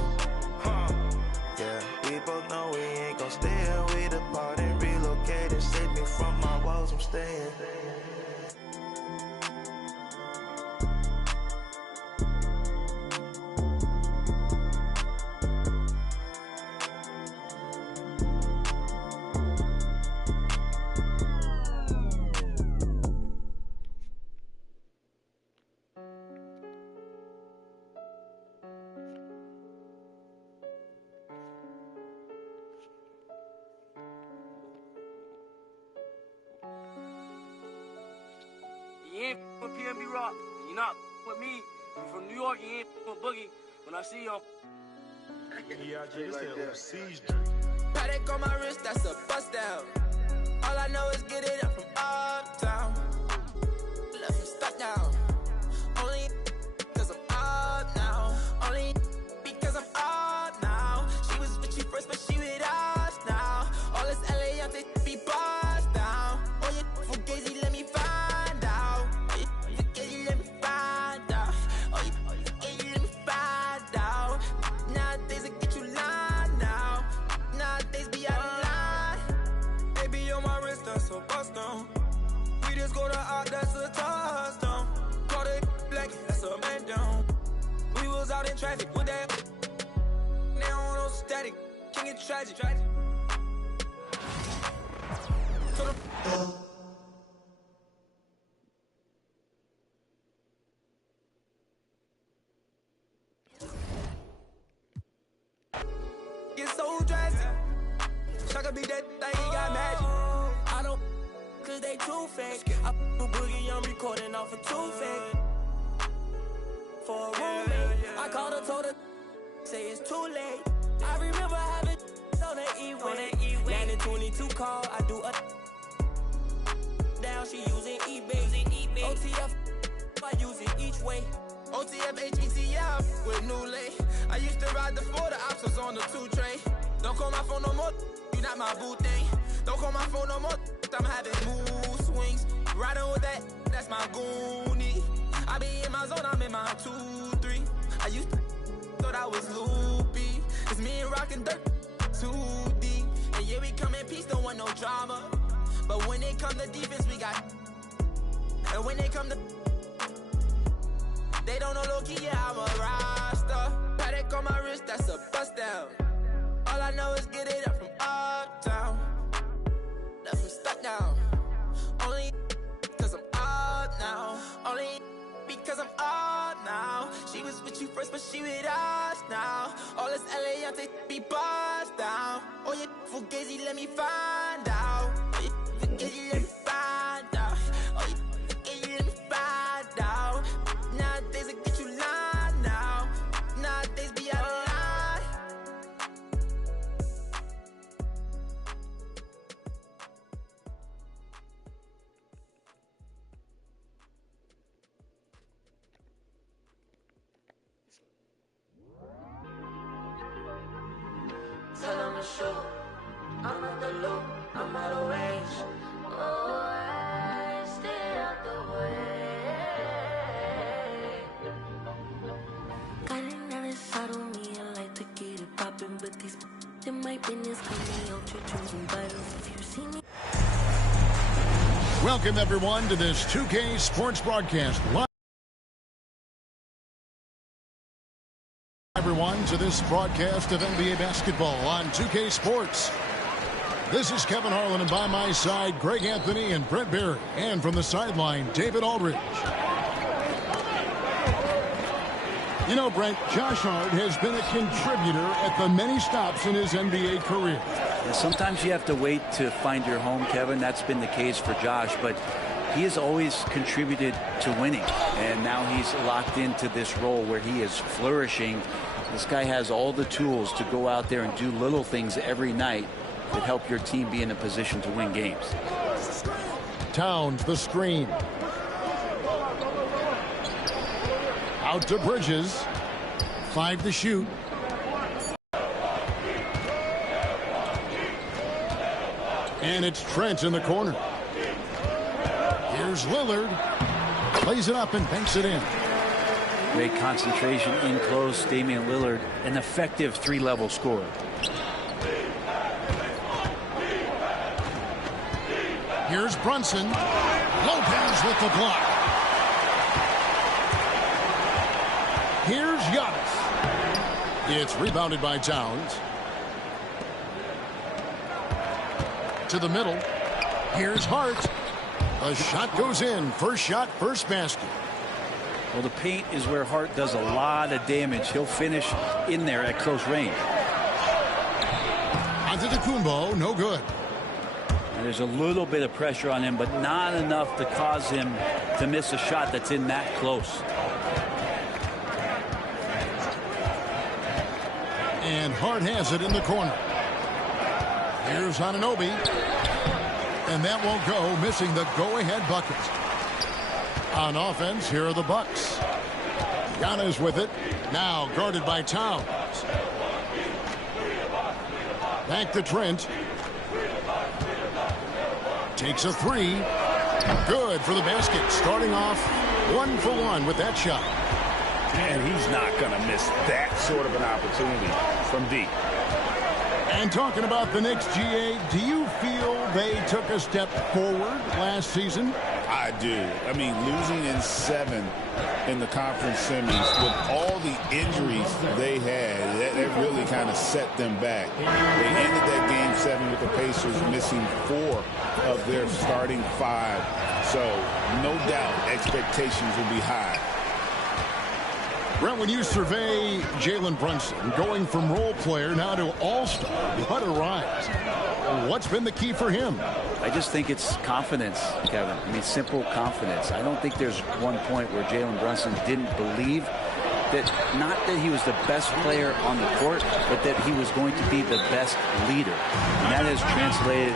Yeah, we both know we ain't gon' stay here. We depart and relocate and save me from my walls, I'm staying. You ain't with PNB Rock. You not with me. You from New York. You ain't with Boogie. When I see you, Paddock on my wrist, that's a bust down. All I know is get it up from uptown. Left him stuck down. Only cause I'm up now. Only because I'm up now. She was with you first, but she with us now. All this LA out there be bust down. Oh, you fugazi, let me find out. Oh, you fugazi, let me find out. Oh, you fugazi, let me find out. Nowadays I get you lying now. Nowadays be out of line. Baby on my wrist, that's a bust down. We just go to out, that's a touchdown. Call it black, that's a man down. We was out in traffic with that. Now on no static, can get tragic. Get so drastic. Shaka be that thing, he got magic. I don't, cause they too fake. I do Boogie, I'm recording off a too fake. For a roommate, I called her, told her, say it's too late. I remember having on the E-way. 922 call, I do a down, she using eBay. OTF, I use it each way. OTF, HETF, with new lay. I used to ride the 4, the options on the 2 tray. Don't call my phone no more, you not my boo thing. Don't call my phone no more, I'm having mood swings. Riding with that, that's my goonie. I be in my zone, I'm in my 2-3. I used to thought I was loopy. It's me and rockin' dirt, 2D. And yeah, we come in peace, don't want no drama. But when it come to defense, we got. And when they come to, they don't know low-key, yeah, I'm a roster. Paddock on my wrist, that's a bust down. All I know is get it up from uptown. Left him stuck down. Only cause I'm up now. Only because I'm up now. She was with you first, but she with us now. All this LA, they be bust down. Oh, you fugazi, let me find out. Oh, you fugazi, let me find out. Oh, you fugazi, let me find out. Nowadays, I get you lying now. Nowadays, be out of line. Tell them to shoot. I'm at the loop, I'm out of range. Oh, I stay out the way. Got it nervous, saddle me, I like to get it poppin', but these in my business got me out here choosing battles. If you see me. Welcome, everyone, to this 2K Sports broadcast. Everyone to this broadcast of NBA basketball on 2K Sports. This is Kevin Harlan, and by my side, Greg Anthony and Brent Barry. And from the sideline, David Aldridge. You know, Brent, Josh Hart has been a contributor at the many stops in his NBA career. And sometimes you have to wait to find your home, Kevin. That's been the case for Josh, but he has always contributed to winning. And now he's locked into this role where he is flourishing. This guy has all the tools to go out there and do little things every night that help your team be in a position to win games. Towns, the screen. Out to Bridges. 5 to shoot. And it's Trent in the corner. Here's Lillard. Plays it up and banks it in. Great concentration in close. Damian Lillard, an effective 3-level scorer. Here's Brunson. Lopez with the block. Here's Giannis. It's rebounded by Towns. To the middle. Here's Hart. A shot goes in. First shot, first basket. Well, the paint is where Hart does a lot of damage. He'll finish in there at close range. Antetokounmpo, no good. And there's a little bit of pressure on him, but not enough to cause him to miss a shot that's in that close. And Hart has it in the corner. Here's Anunoby. And that won't go, missing the go-ahead bucket. On offense, here are the Bucks. Giannis with it. Now guarded by Towns. Back to Trent. Takes a 3. Good for the basket. Starting off 1 for 1 with that shot. And he's not going to miss that sort of an opportunity from deep. And talking about the Knicks, GA, do you feel they took a step forward last season? I do. I mean, losing in 7 in the conference semis with all the injuries they had, that really kind of set them back. They ended that game 7 with the Pacers missing 4 of their starting 5. So, no doubt, expectations will be high. Brent, when you survey Jalen Brunson, going from role player now to all-star, what a rise. What's been the key for him? I just think it's confidence, Kevin. I mean, simple confidence. I don't think there's one point where Jalen Brunson didn't believe that, not that he was the best player on the court, but that he was going to be the best leader. And that has translated.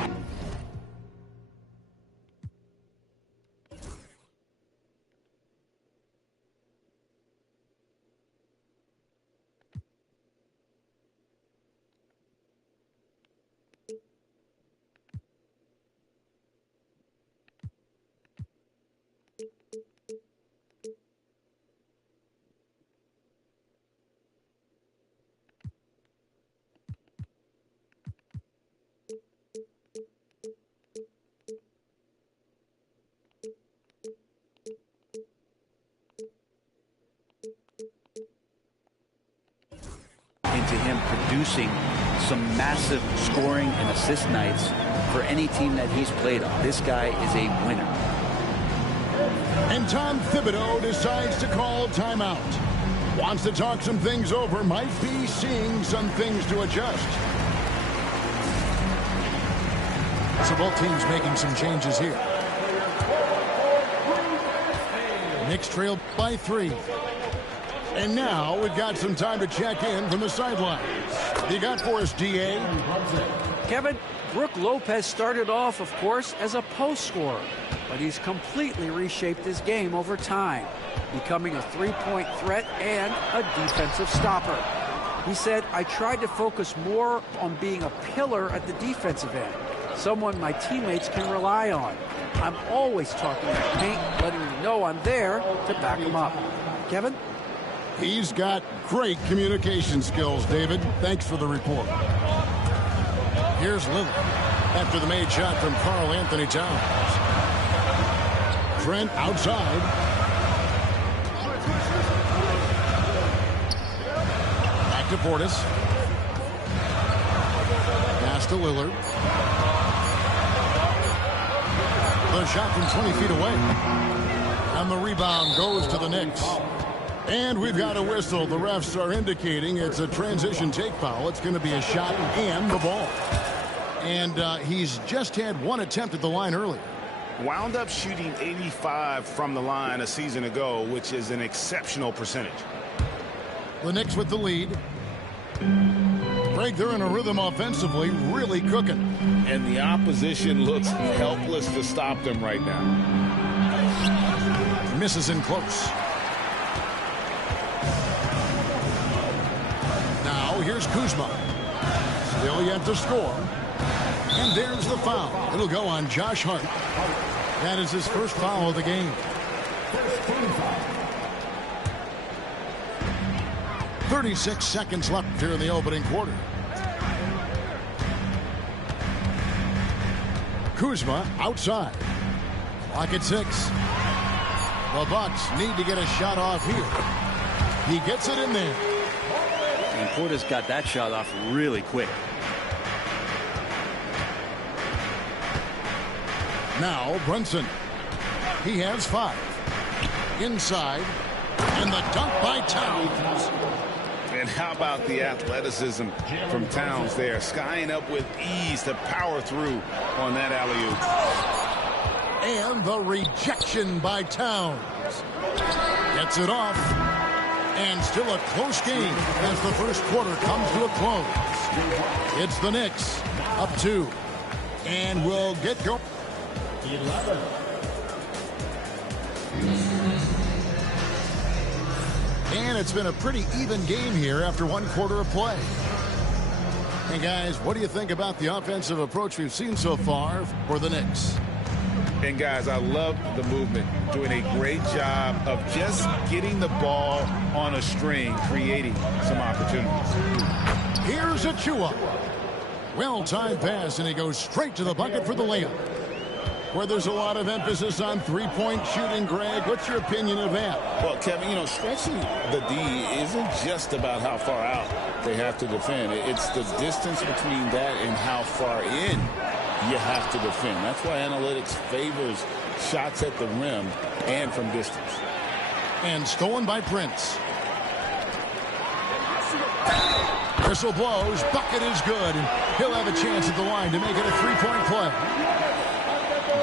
into him producing some massive scoring and assist nights for any team that he's played on. This guy is a winner. And Tom Thibodeau decides to call timeout. Wants to talk some things over, might be seeing some things to adjust. So both teams making some changes here. Knicks trail by 3. And now we've got some time to check in from the sidelines. You got for us, DA? Kevin, Brook Lopez started off, of course, as a post scorer, but he's completely reshaped his game over time, becoming a three-point threat and a defensive stopper. He said, I tried to focus more on being a pillar at the defensive end, someone my teammates can rely on. I'm always talking in the paint, letting them know I'm there to back them up. Kevin? He's got great communication skills, David. Thanks for the report. Here's Lillard after the made shot from Karl Anthony Towns. Trent outside. Back to Portis. Pass to Lillard. The shot from 20 feet away. And the rebound goes to the Knicks. And we've got a whistle. The refs are indicating it's a transition take foul. It's going to be a shot and the ball. And he's just had one attempt at the line earlier. Wound up shooting 85 from the line a season ago, which is an exceptional percentage. The Knicks with the lead. Greg, they're in a rhythm offensively, really cooking. And the opposition looks helpless to stop them right now. Misses in close. here's Kuzma. Still yet to score. And there's the foul. It'll go on Josh Hart. That is his first foul of the game. 36 seconds left here in the opening quarter. Kuzma outside. Clock at 6. The Bucks need to get a shot off here. He gets it in there. And Portis got that shot off really quick. Now Brunson. He has 5. Inside. And the dunk by Towns. And how about the athleticism from Towns there? Skying up with ease to power through on that alley-oop. And the rejection by Towns. Gets it off. And still a close game as the first quarter comes to a close. It's the Knicks up 2. And we'll get going. 11. And it's been a pretty even game here after one quarter of play. Hey guys, what do you think about the offensive approach we've seen so far for the Knicks? And guys, I love the movement. Doing a great job of just getting the ball on a string, creating some opportunities. Here's Achua. Well-timed pass, and he goes straight to the bucket for the layup. Where there's a lot of emphasis on three-point shooting, Greg. What's your opinion of that? Well, Kevin, stretching the D isn't just about how far out they have to defend. It's the distance between that and how far in you have to defend. That's why analytics favors shots at the rim and from distance. And stolen by Prince. Whistle blows. Bucket is good. And he'll have a chance at the line to make it a three-point play.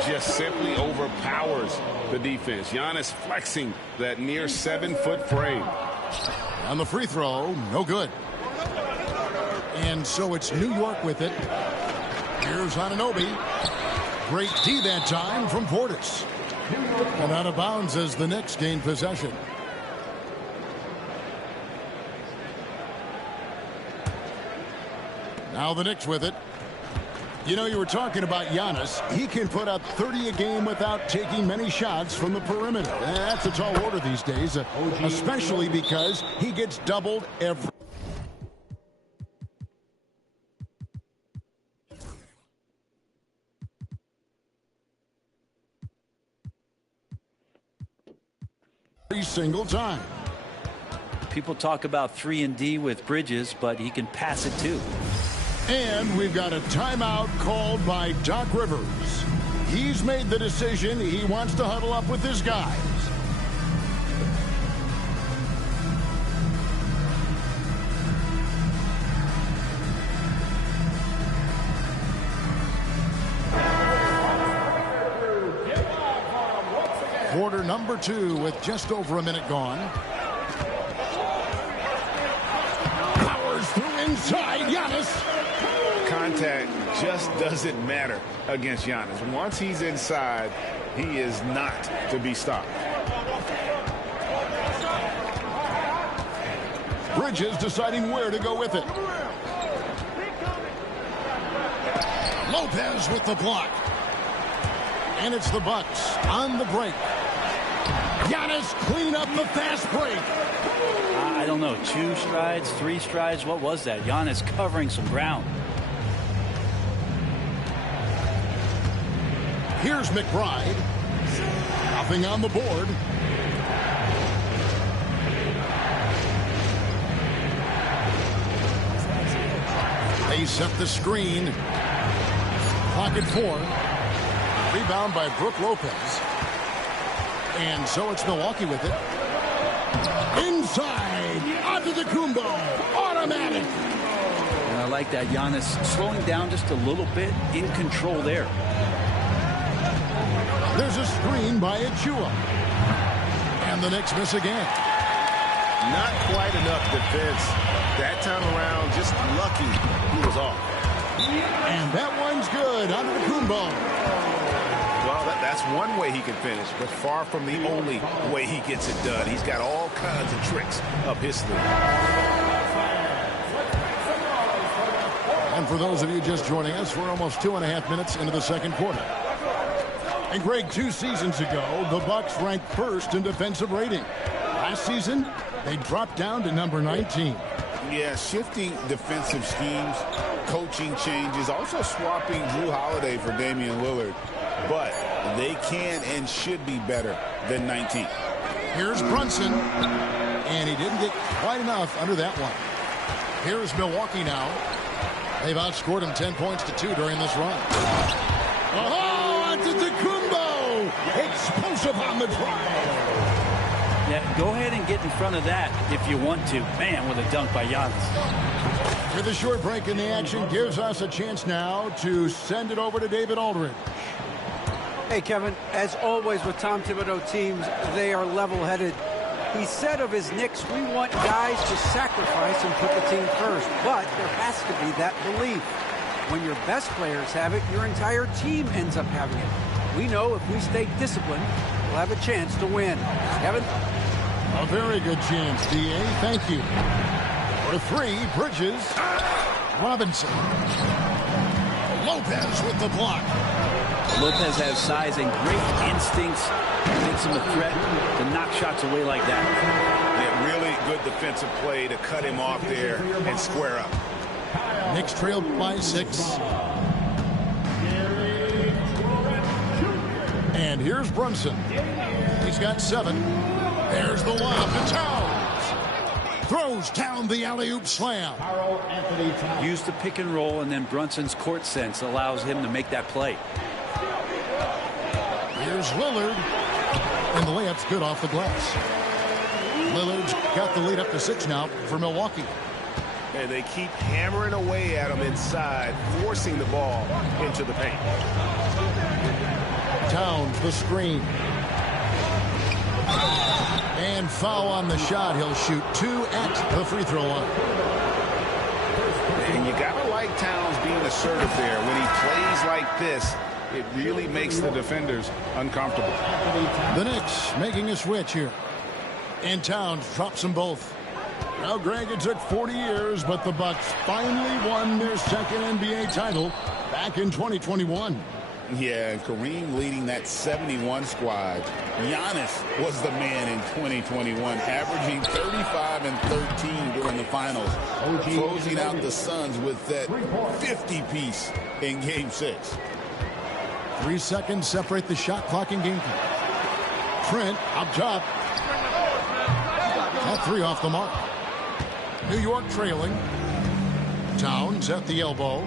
Just simply overpowers the defense. Giannis flexing that near 7-foot frame. On the free throw, no good. And so it's New York with it. Here's Anunoby. Great D that time from Portis. And out of bounds as the Knicks gain possession. Now the Knicks with it. You were talking about Giannis. He can put up 30 a game without taking many shots from the perimeter. That's a tall order these days, especially because he gets doubled every. Single time. People talk about 3-and-D with Bridges, but he can pass it too. And we've got a timeout called by Doc Rivers. He's made the decision. He wants to huddle up with his guys. Quarter number 2 with just over a minute gone. Powers through inside. Giannis. Contact just doesn't matter against Giannis. Once he's inside, he is not to be stopped. Bridges deciding where to go with it. Lopez with the block. And it's the Bucks on the break. Giannis clean up the fast break. I don't know, 2 strides, 3 strides. What was that? Giannis covering some ground. Here's McBride. Nothing on the board. They set the screen. Clock at 4. Rebound by Brook Lopez. And so it's Milwaukee with it. Inside. Antetokounmpo. Automatic. And I like that. Giannis slowing down just a little bit. In control there. There's a screen by Achua. And the Knicks miss again. Not quite enough defense. That time around, just lucky he was off. And that one's good. Antetokounmpo. Well, that's one way he can finish, but far from the only way he gets it done. He's got all kinds of tricks up his sleeve. those of you just joining us, we're almost 2.5 minutes into the second quarter. And Greg, 2 seasons ago, the Bucks ranked first in defensive rating. Last season, they dropped down to number 19. Yeah, shifting defensive schemes, coaching changes, also swapping Drew Holiday for Damian Lillard. But they can and should be better than 19. Here's Brunson, and he didn't get quite enough under that one. Here's Milwaukee now. They've outscored him 10 points to 2 during this run. Oh, Antetokounmpo! Explosive on the drive. Yeah, go ahead and get in front of that if you want to. Man, with a dunk by Giannis. With a short break in the action, gives us a chance now to send it over to David Aldridge. Hey, Kevin, as always with Tom Thibodeau teams, they are level-headed. He said of his Knicks, we want guys to sacrifice and put the team first. But there has to be that belief. When your best players have it, your entire team ends up having it. We know if we stay disciplined, we'll have a chance to win. Kevin? A very good chance, D.A. Thank you. For 3, Bridges. Robinson. Lopez with the block. Lopez has size and great instincts. Makes him a threat to knock shots away like that. Yeah, really good defensive play to cut him off there and square up. Knicks trailed by 6. And here's Brunson. He's got 7. There's the lob to Towns. Throws down the alley-oop slam. Use the pick and roll, and then Brunson's court sense allows him to make that play. Here's Lillard. And the layup's good off the glass. Lillard's got the lead up to 6 now for Milwaukee. And they keep hammering away at him inside, forcing the ball into the paint. Towns, the screen. And foul on the shot. He'll shoot 2 at the free throw line. And you gotta like Towns being assertive there. When he plays like this, it really makes the defenders uncomfortable. The Knicks making a switch here. And Towns drops them both. Now, Greg, it took 40 years, but the Bucks finally won their second NBA title back in 2021. Yeah, and Kareem leading that 71 squad. Giannis was the man in 2021, averaging 35 and 13 during the finals, closing out the Suns with that 50-piece in Game 6. 3 seconds separate the shot clock in game 3. Trent up top. That 3 off the mark. New York trailing. Towns at the elbow.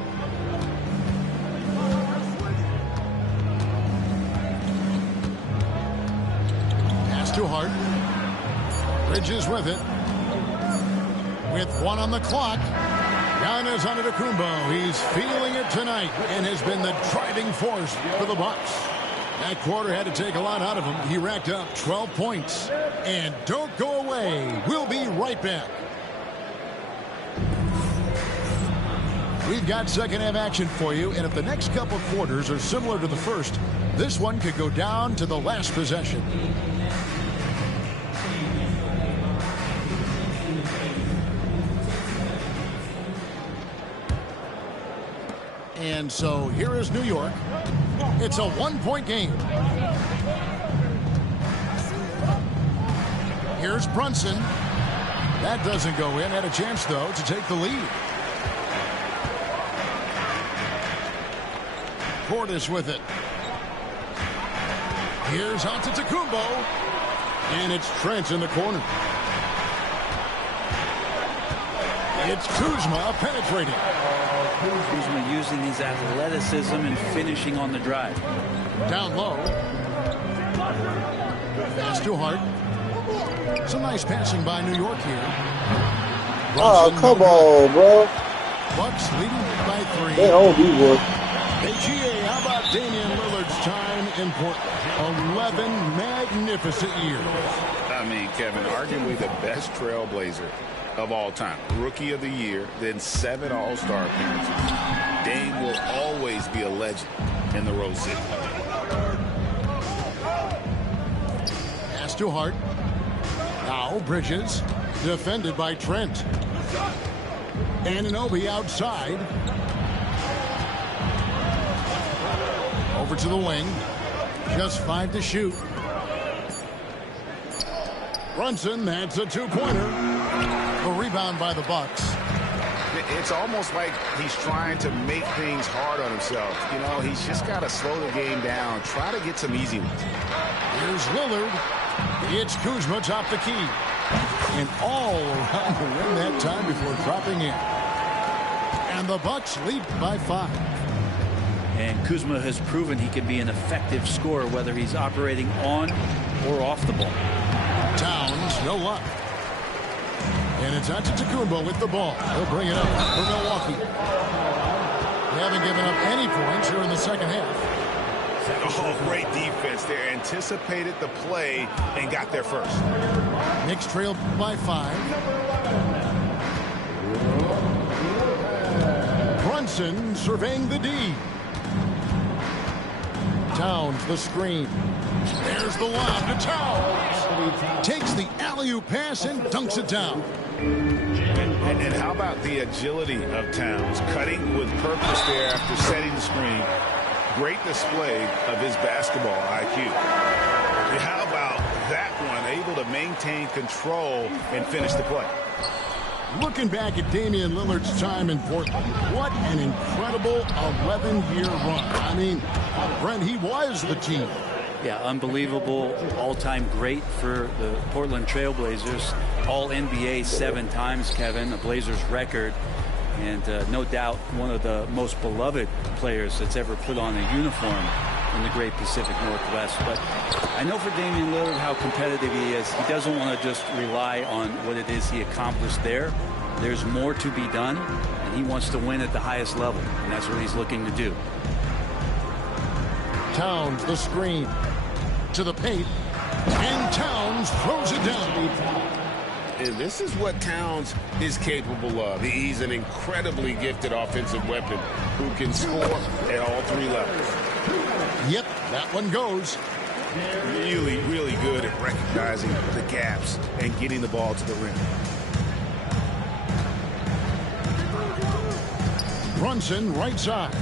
Pass to Hart. Bridges with it. With 1 on the clock. Giannis Antetokounmpo. He's feeling it tonight and has been the driving force for the Bucks. That quarter had to take a lot out of him. He racked up 12 points. And don't go away. We'll be right back. We've got second half action for you, and if the next couple quarters are similar to the first, this one could go down to the last possession. And so here is New York. It's a 1-point game. Here's Brunson. That doesn't go in. Had a chance, though, to take the lead. Portis with it. Here's Antetokounmpo. And it's Trent in the corner. It's Kuzma penetrating. Kuzma using his athleticism and finishing on the drive. Down low. Pass to Hart. Some nice passing by New York here. Oh, come on, bro. Bucks leading by 3. They own me, boy. Hey, GA, how about Damian Lillard's time in Portland? 11 magnificent years. I mean, Kevin, arguably the best trailblazer of all time. Rookie of the year, then 7 All-Star appearances. Dame will always be a legend in the Rose City. Pass to Hart. Now Bridges, defended by Trent. Anunoby outside. Over to the wing. Just 5 to shoot. Brunson, that's a two-pointer. The rebound by the Bucks. It's almost like he's trying to make things hard on himself. You know, he's just got to slow the game down, try to get some easy ones. Here's Lillard. It's Kuzma top the key. And all around the rim that time before dropping in. And the Bucks lead by 5. And Kuzma has proven he can be an effective scorer, whether he's operating on or off the ball. Towns, no luck. And it's Antetokounmpo with the ball. He'll bring it up for Milwaukee. They haven't given up any points here in the second half. Oh, great defense there. Anticipated the play and got there first. Knicks trailed by 5. Brunson surveying the D. Towns the screen. There's the lob to Towns. Takes the alley-oop pass and dunks it down. And how about the agility of Towns? Cutting with purpose there after setting the screen. Great display of his basketball IQ. How about that one? Able to maintain control and finish the play. Looking back at Damian Lillard's time in Portland, what an incredible 11-year run. I mean, Brent, he was the team. Yeah, unbelievable, all-time great for the Portland Trailblazers. All-NBA 7 times, Kevin, a Blazers record. And no doubt one of the most beloved players that's ever put on a uniform in the great Pacific Northwest. But I know for Damian Lillard how competitive he is. He doesn't want to just rely on what it is he accomplished there. There's more to be done, and he wants to win at the highest level, and that's what he's looking to do. Towns the screen to the paint, and Towns throws it down. And this is what Towns is capable of. He's an incredibly gifted offensive weapon who can score at all 3 levels. Yep, that one goes. Really, really good at recognizing the gaps and getting the ball to the rim. Brunson right side.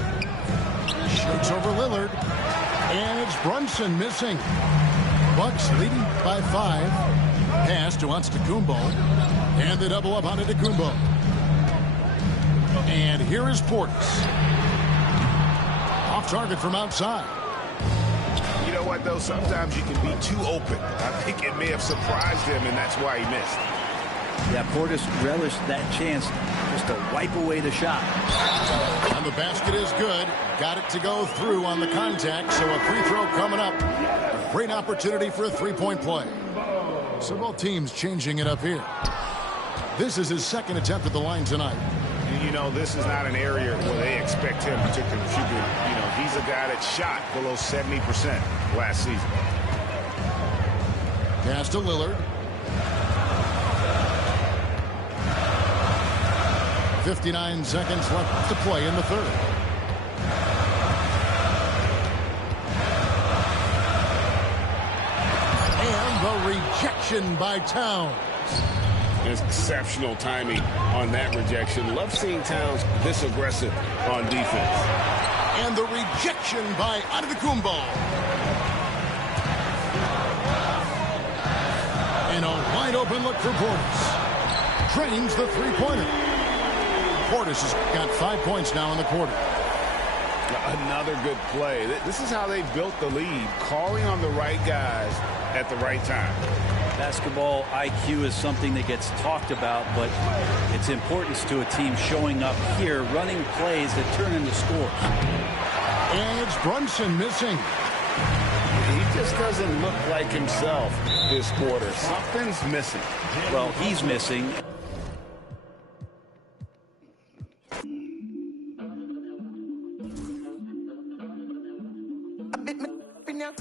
Shoots over Lillard. And it's Brunson missing. Bucks leading by 5. Pass to Antetokounmpo. And the double up on Antetokounmpo. And here is Portis. Off target from outside. You know what, though? Sometimes you can be too open. I think it may have surprised him, and that's why he missed. Yeah, Portis relished that chance just to wipe away the shot. And the basket is good. Got it to go through on the contact, so a free throw coming up. A great opportunity for a three-point play. So both teams changing it up here. This is his second attempt at the line tonight. You know, this is not an area where they expect him to contribute. You know, he's a guy that shot below 70% last season. Pass to Lillard. 59 seconds left to play in the third. And the rejection by Towns. Exceptional timing on that rejection. Love seeing Towns this aggressive on defense. And the rejection by Antetokounmpo. And a wide open look for Portis. Drains the three-pointer. Portis has got 5 points now in the quarter. Another good play. This is how they built the lead, calling on the right guys at the right time. Basketball IQ is something that gets talked about, but its importance to a team showing up here, running plays that turn into scores. And it's Brunson missing. He just doesn't look like himself this quarter. Something's missing. Well, he's missing. Now